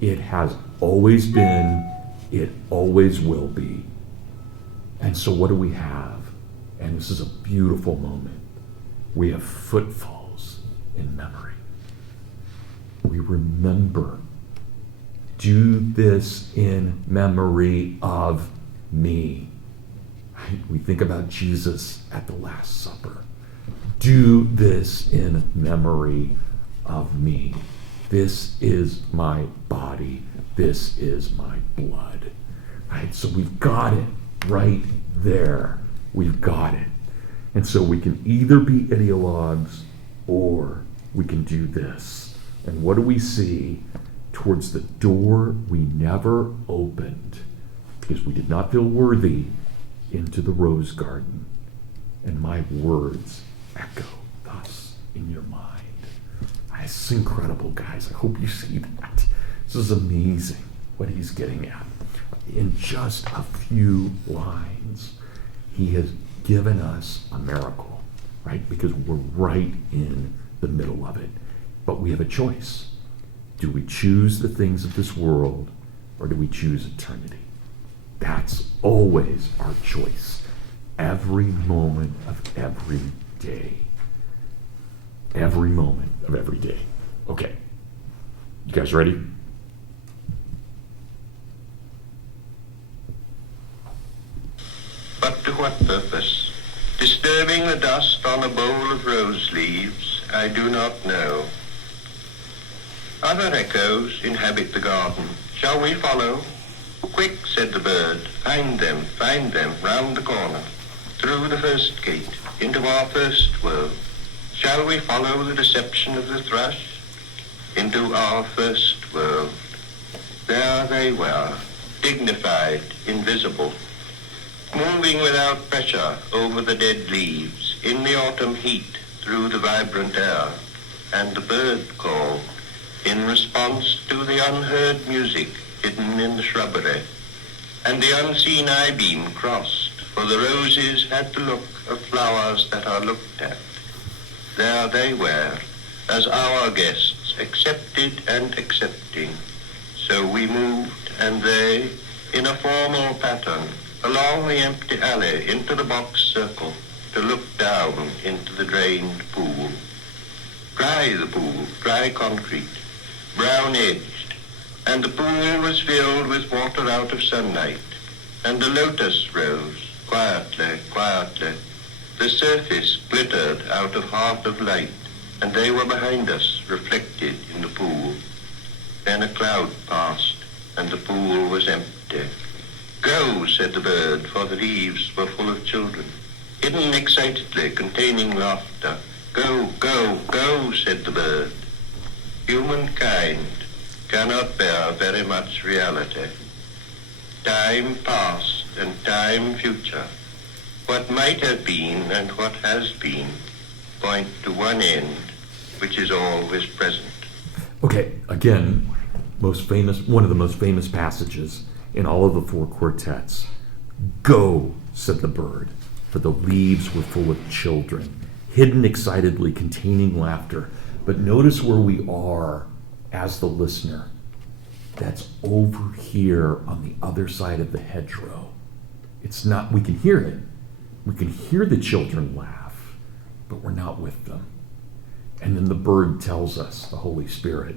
It has always been, it always will be. And so what do we have? And this is a beautiful moment. We have footfalls in memory. We remember. Do this in memory of me. Right? We think about Jesus at the Last Supper. Do this in memory of me. This is my body. This is my blood. Right? So we've got it right there. We've got it. And so we can either be ideologues or we can do this. And what do we see? Towards the door we never opened because we did not feel worthy, into the rose garden. And my words echo thus in your mind. It's incredible, guys. I hope you see that. This is amazing what he's getting at. In just a few lines, he has given us a miracle, right? Because we're right in the middle of it. But we have a choice. Do we choose the things of this world, or do we choose eternity? That's always our choice. Every moment of every day. Every moment of every day. Okay. You guys ready? But to what purpose? Disturbing the dust on a bowl of rose leaves, I do not know. Other echoes inhabit the garden. Shall we follow? Quick, said the bird, find them, round the corner, through the first gate, into our first world. Shall we follow the deception of the thrush? Into our first world. There they were, dignified, invisible, moving without pressure over the dead leaves, in the autumn heat, through the vibrant air, and the bird called, in response to the unheard music hidden in the shrubbery, and the unseen eye-beam crossed, for the roses had the look of flowers that are looked at. There they were, as our guests, accepted and accepting. So we moved, and they, in a formal pattern, along the empty alley into the box circle to look down into the drained pool. Dry the pool, dry concrete, brown-edged, and the pool was filled with water out of sunlight, and the lotus rose quietly, quietly. The surface glittered out of heart of light, and they were behind us, reflected in the pool. Then a cloud passed, and the pool was empty. Go, said the bird, for the leaves were full of children, hidden excitedly, containing laughter. Go, go, go, said the bird. Humankind cannot bear very much reality. Time past and time future, what might have been and what has been, point to one end, which is always present. Okay, again, one of the most famous passages in all of the Four Quartets. Go, said the bird, for the leaves were full of children, hidden excitedly, containing laughter. But notice where we are as the listener. That's over here on the other side of the hedgerow. It's not, we can hear it. We can hear the children laugh, but we're not with them. And then the bird tells us, the Holy Spirit,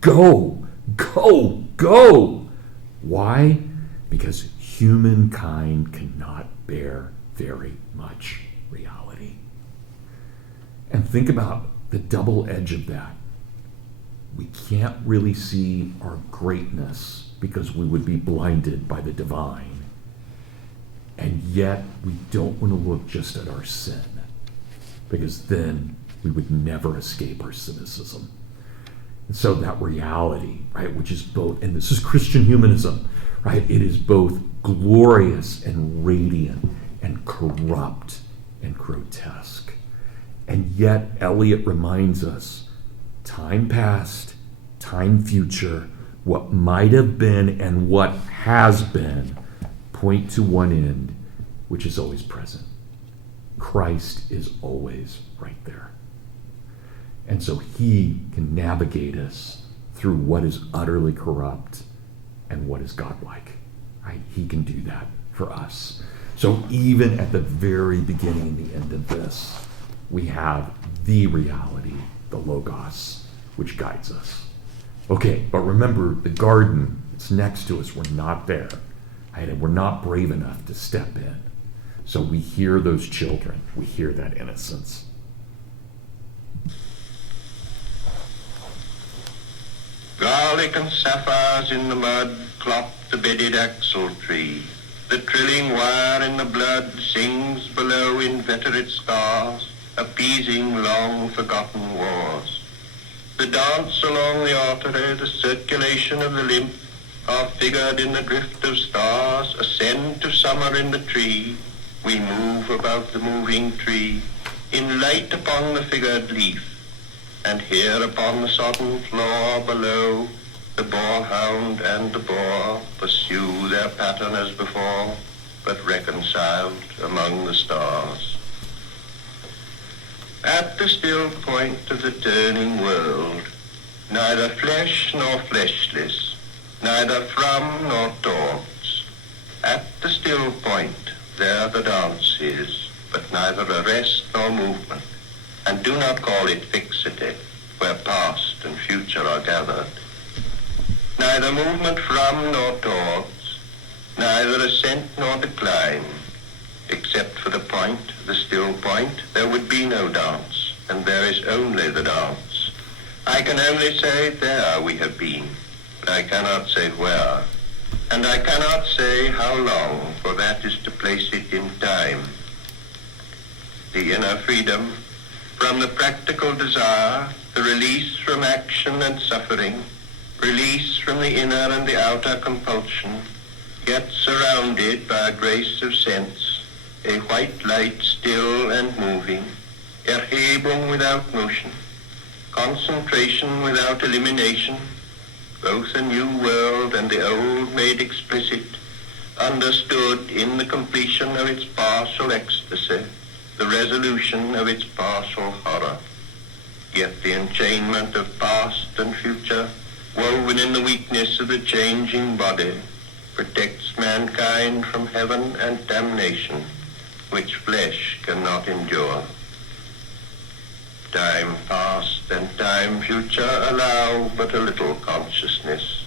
go, go, go. Why? Because humankind cannot bear very much reality. And think about the double edge of that. We can't really see our greatness because we would be blinded by the divine. And yet we don't want to look just at our sin, because then we would never escape our cynicism. And so that reality, right, which is both, and this is Christian humanism, right? It is both glorious and radiant and corrupt and grotesque. And yet Eliot reminds us, time past, time future, what might have been and what has been point to one end, which is always present. Christ is always right there. And so he can navigate us through what is utterly corrupt and what is godlike. Right? He can do that for us. So even at the very beginning and the end of this, we have the reality, the Logos, which guides us. Okay, but remember, the garden, it's next to us. We're not there. Right? And we're not brave enough to step in. So we hear those children. We hear that innocence. Garlic and sapphires in the mud clop the bedded axle tree. The trilling wire in the blood sings below inveterate stars, appeasing long forgotten wars. The dance along the artery, the circulation of the lymph, are figured in the drift of stars, ascend to summer in the tree. We move about the moving tree, in light upon the figured leaf, and here upon the sodden floor below, the boarhound and the boar pursue their pattern as before, but reconciled among the stars. At the still point of the turning world, neither flesh nor fleshless, neither from nor towards. At the still point, there the dance is, but neither arrest nor movement. And do not call it fixity, where past and future are gathered. Neither movement from nor towards, neither ascent nor decline. Except for the point, the still point, there would be no dance, and there is only the dance. I can only say there we have been, but I cannot say where, and I cannot say how long, for that is to place it in time. The inner freedom from the practical desire, the release from action and suffering, release from the inner and the outer compulsion, yet surrounded by a grace of sense, a white light still and moving, Erhebung without motion, concentration without elimination, both a new world and the old made explicit, understood in the completion of its partial ecstasy, the resolution of its partial horror. Yet the enchainment of past and future, woven in the weakness of the changing body, protects mankind from heaven and damnation, which flesh cannot endure. Time past and time future allow but a little consciousness.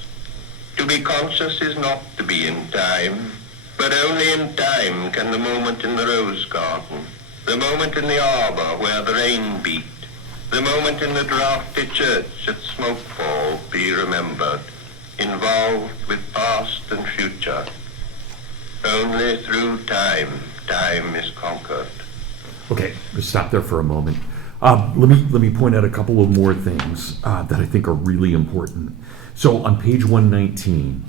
To be conscious is not to be in time, but only in time can the moment in the rose garden, the moment in the arbor where the rain beat, the moment in the draughty church at Smokefall be remembered, involved with past and future. Only through time is conquered. Okay, let's stop there for a moment. Let me point out a couple of more things that I think are really important. So on page 119,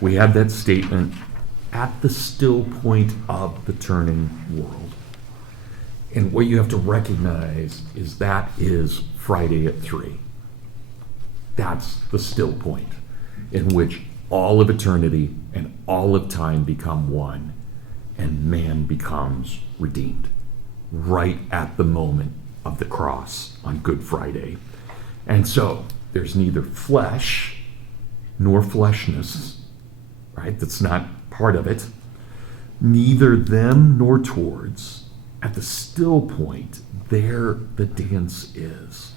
we have that statement, at the still point of the turning world. And what you have to recognize is that is Friday at 3. That's the still point in which all of eternity and all of time become one, and man becomes redeemed right at the moment of the cross on Good Friday. And so there's neither flesh nor fleshness, right? That's not part of it. Neither them nor towards. At the still point, there the dance is,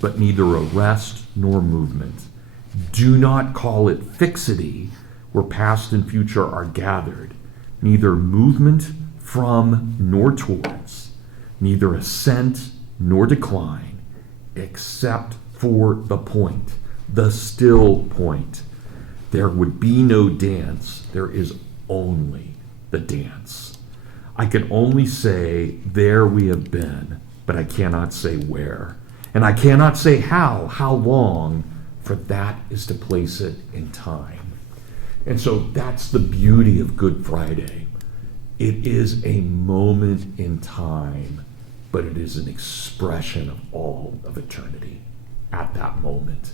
but neither arrest nor movement. Do not call it fixity, where past and future are gathered, neither movement from nor towards, neither ascent nor decline, except for the point, the still point. There would be no dance, there is only the dance. I can only say, there we have been, but I cannot say where. And I cannot say how long, for that is to place it in time. And so that's the beauty of Good Friday. It is a moment in time, but it is an expression of all of eternity at that moment.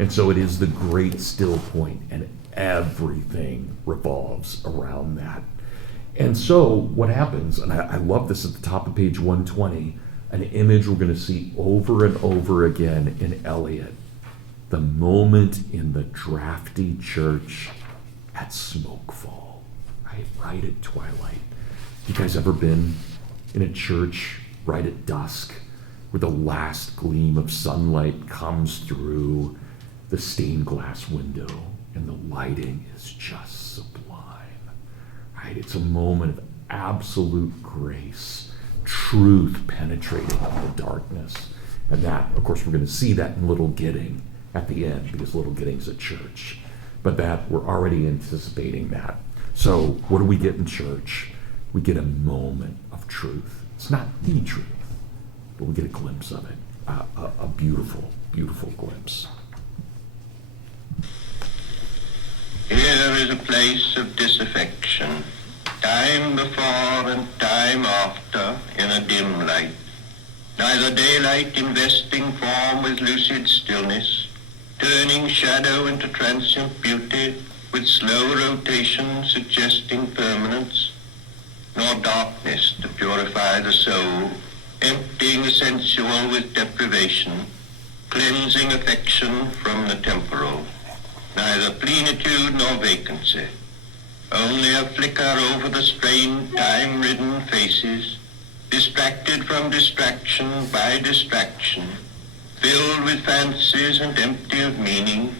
And so it is the great still point, and everything revolves around that. And so what happens, and I love this at the top of page 120, an image we're going to see over and over again in Eliot. The moment in the drafty church at Smokefall, right at twilight. You guys ever been in a church right at dusk where the last gleam of sunlight comes through the stained glass window and the lighting is just sublime, right? It's a moment of absolute grace, truth penetrating the darkness. And that, of course, we're going to see that in Little Gidding at the end, because Little Gidding's a church. But that, we're already anticipating that. So what do we get in church? We get a moment of truth. It's not the truth, but we get a glimpse of it. A beautiful, beautiful glimpse. Here is a place of disaffection, time before and time after in a dim light. Neither daylight investing form with lucid stillness, turning shadow into transient beauty with slow rotation suggesting permanence, nor darkness to purify the soul, emptying the sensual with deprivation, cleansing affection from the temporal. Neither plenitude nor vacancy, only a flicker over the strained, time-ridden faces, distracted from distraction by distraction, filled with fancies and empty of meaning,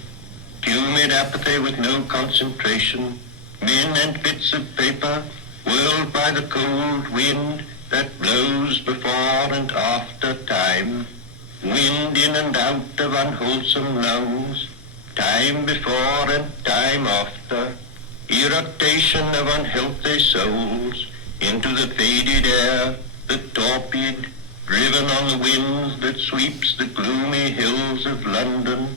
tumid apathy with no concentration, men and bits of paper, whirled by the cold wind that blows before and after time, wind in and out of unwholesome lungs, time before and time after, irritation of unhealthy souls into the faded air, the torpid, driven on the wind that sweeps the gloomy hills of London,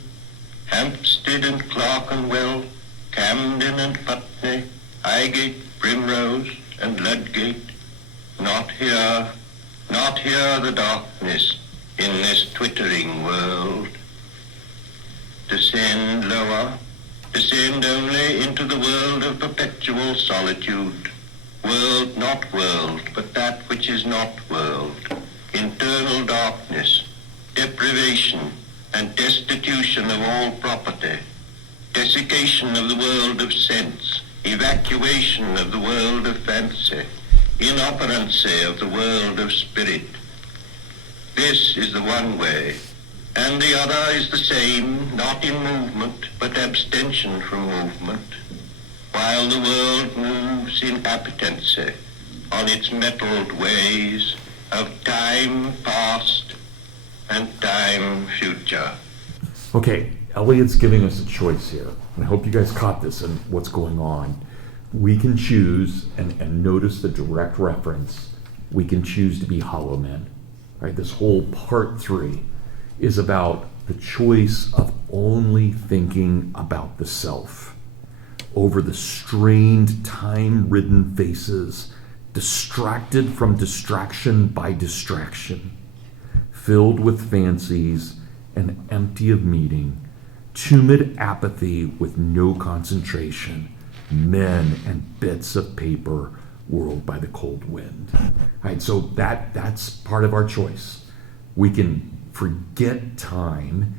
Hampstead and Clerkenwell, Camden and Putney, Highgate, Primrose and Ludgate. Not here the darkness in this twittering world. Descend lower, descend only into the world of perpetual solitude. World not world, but that which is not world. Internal darkness, deprivation, and destitution of all property. Desiccation of the world of sense, evacuation of the world of fancy, inoperancy of the world of spirit. This is the one way, and the other is the same, not in movement, but abstention from movement, while the world moves in appetency on its metalled ways of time past and time future. Okay, Eliot's giving us a choice here. And I hope you guys caught this and what's going on. We can choose, and notice the direct reference, we can choose to be hollow men. Right? This whole part 3 is about the choice of only thinking about the self over the strained, time-ridden faces, distracted from distraction by distraction, filled with fancies and empty of meaning, tumid apathy with no concentration, men and bits of paper whirled by the cold wind. All right, so that's part of our choice. We can forget time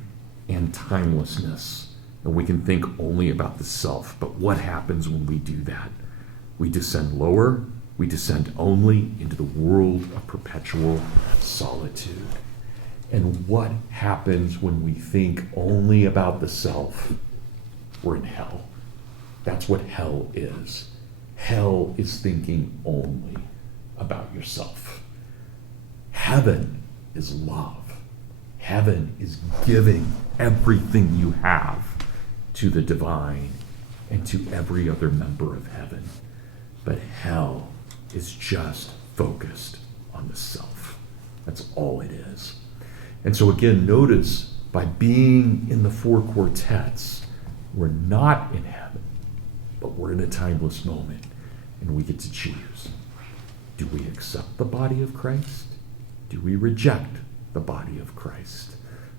and timelessness, and we can think only about the self. But what happens when we do that? We descend lower, we descend only into the world of perpetual solitude. And what happens when we think only about the self? We're in hell. That's what hell is. Hell is thinking only about yourself. Heaven is love. Heaven is giving everything you have to the divine and to every other member of heaven. But hell is just focused on the self. That's all it is. And so again, notice by being in the Four Quartets, we're not in heaven, but we're in a timeless moment, and we get to choose. Do we accept the body of Christ? Do we reject the body of Christ?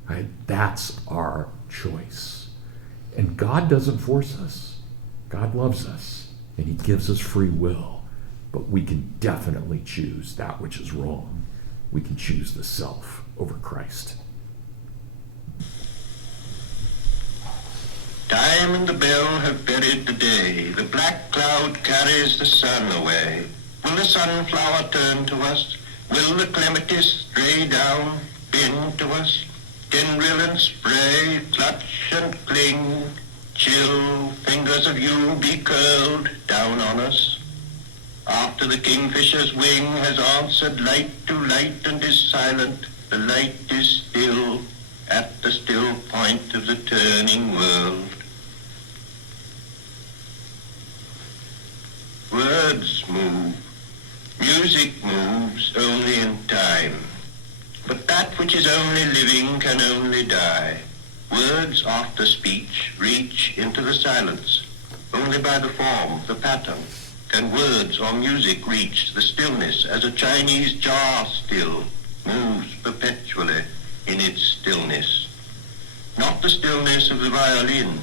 Right? That's our choice. And God doesn't force us. God loves us, and he gives us free will, but we can definitely choose that which is wrong. We can choose the self over Christ. Time and the bell have buried the day. The black cloud carries the sun away. Will the sunflower turn to us? Will the clematis stray down, bend to us? Tendril and spray, clutch and cling. Chill fingers of you be curled down on us. After the kingfisher's wing has answered light to light and is silent, the light is still at the still point of the turning world. Words move. Music moves only in time. But that which is only living can only die. Words after speech reach into the silence. Only by the form, the pattern, can words or music reach the stillness as a Chinese jar still moves perpetually in its stillness. Not the stillness of the violin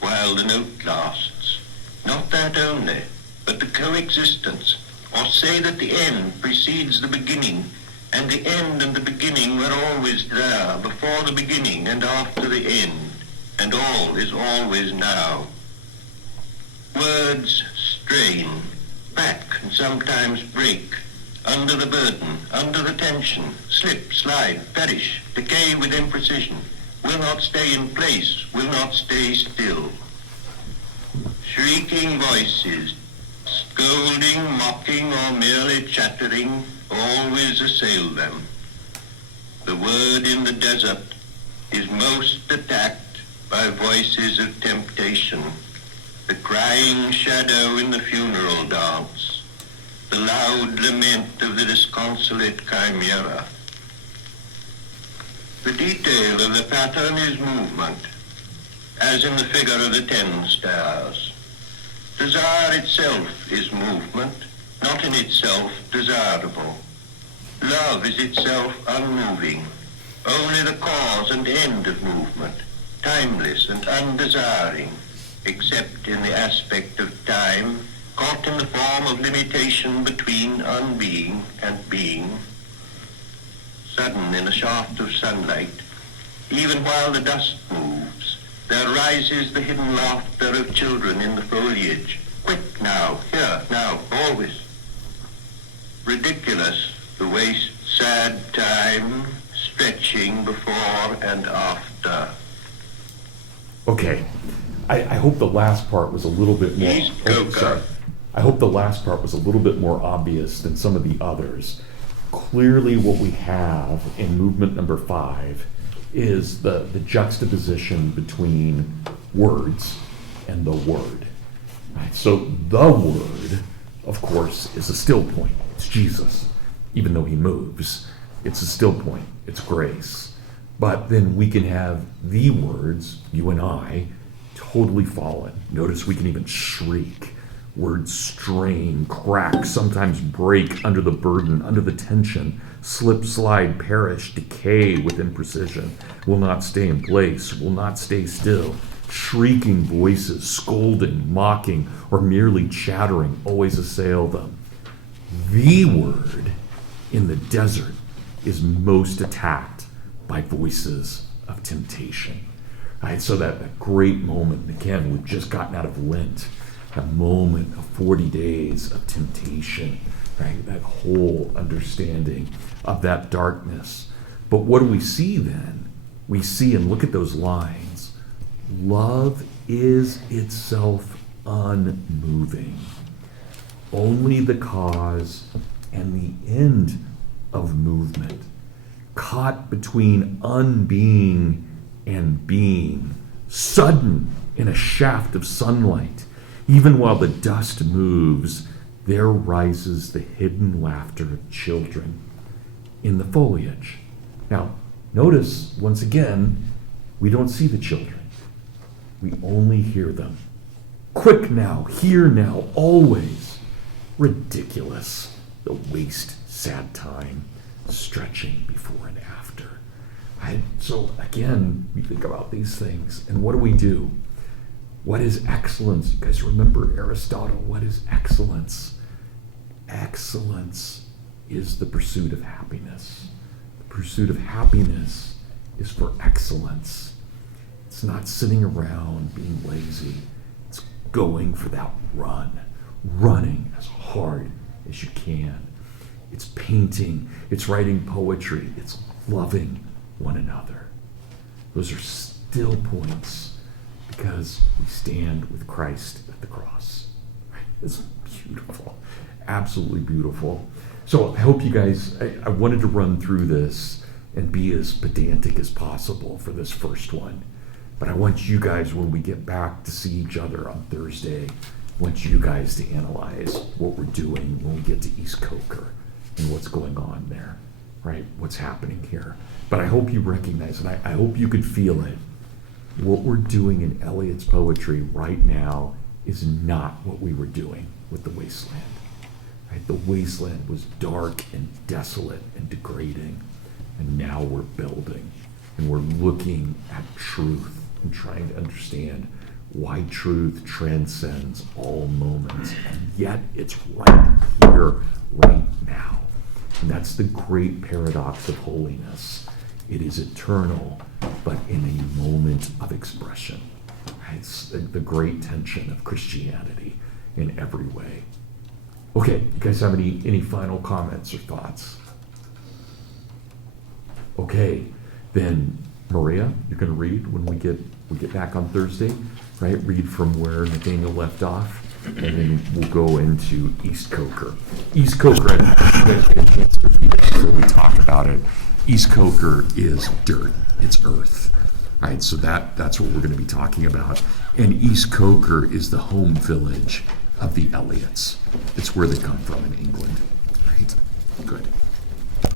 while the note lasts. Not that only, but the coexistence, or say that the end precedes the beginning, and the end and the beginning were always there, before the beginning and after the end, and all is always now. Words strain, back and sometimes break, under the burden, under the tension, slip, slide, perish, decay with imprecision, will not stay in place, will not stay still. Shrieking voices, scolding, mocking, or merely chattering, always assail them. The word in the desert is most attacked by voices of temptation, the crying shadow in the funeral dance, the loud lament of the disconsolate chimera. The detail of the pattern is movement, as in the figure of the 10 stars. Desire itself is movement, not in itself desirable. Love is itself unmoving, only the cause and end of movement, timeless and undesiring, except in the aspect of time, caught in the form of limitation between unbeing and being. Sudden in a shaft of sunlight, even while the dust moves, there rises the hidden laughter of children in the foliage, Quick now, here, now, always. Ridiculous, the waste, sad time, stretching before and after. Okay, I hope the last part was a little bit more. East Coker. I hope the last part was a little bit more obvious than some of the others. Clearly, what we have in movement number 5 is the juxtaposition between words and the word. Right? So the word, of course, is a still point. It's Jesus. Even though he moves, it's a still point. It's grace. But then we can have the words, you and I, totally fallen. Notice we can even shriek. Words strain, crack, sometimes break under the burden, under the tension, slip, slide, perish, decay with imprecision, will not stay in place, will not stay still. Shrieking voices, scolding, mocking, or merely chattering always assail them. The word in the desert is most attacked by voices of temptation. Right, so that great moment, again, we've just gotten out of Lent, a moment of 40 days of temptation, right? That whole understanding of that darkness. But what do we see then? We see, and look at those lines, love is itself unmoving. Only the cause and the end of movement, caught between unbeing and being, sudden in a shaft of sunlight. Even while the dust moves, there rises the hidden laughter of children in the foliage. Now, notice, once again, we don't see the children. We only hear them. Quick now, here now, always. Ridiculous, the waste, sad time, stretching before and after. So again, we think about these things, and what do? What is excellence? You guys remember Aristotle. What is excellence? Excellence is the pursuit of happiness. The pursuit of happiness is for excellence. It's not sitting around being lazy. It's going for that run, running as hard as you can. It's painting, it's writing poetry, it's loving one another. Those are still points, because we stand with Christ at the cross. Right? It's beautiful, absolutely beautiful. So I hope you guys, I wanted to run through this and be as pedantic as possible for this first one. But I want you guys, when we get back to see each other on Thursday, I want you guys to analyze what we're doing when we get to East Coker and what's going on there, right? What's happening here. But I hope you recognize, and I hope you could feel it. What we're doing in Eliot's poetry right now is not what we were doing with the wasteland. Right? The wasteland was dark and desolate and degrading, and now we're building, and we're looking at truth and trying to understand why truth transcends all moments, and yet it's right here, right now. And that's the great paradox of holiness. It is eternal, but in a moment of expression. It's the great tension of Christianity in every way. Okay, you guys have any final comments or thoughts? Okay, then Maria, you're going to read when we get back on Thursday, right? Read from where Nathaniel left off, and then we'll go into East Coker. East Coker, and you guys get a chance to read it before we talk about it. East Coker is dirt, it's earth, right? So that's what we're going to be talking about. And East Coker is the home village of the Eliots. It's where they come from in England.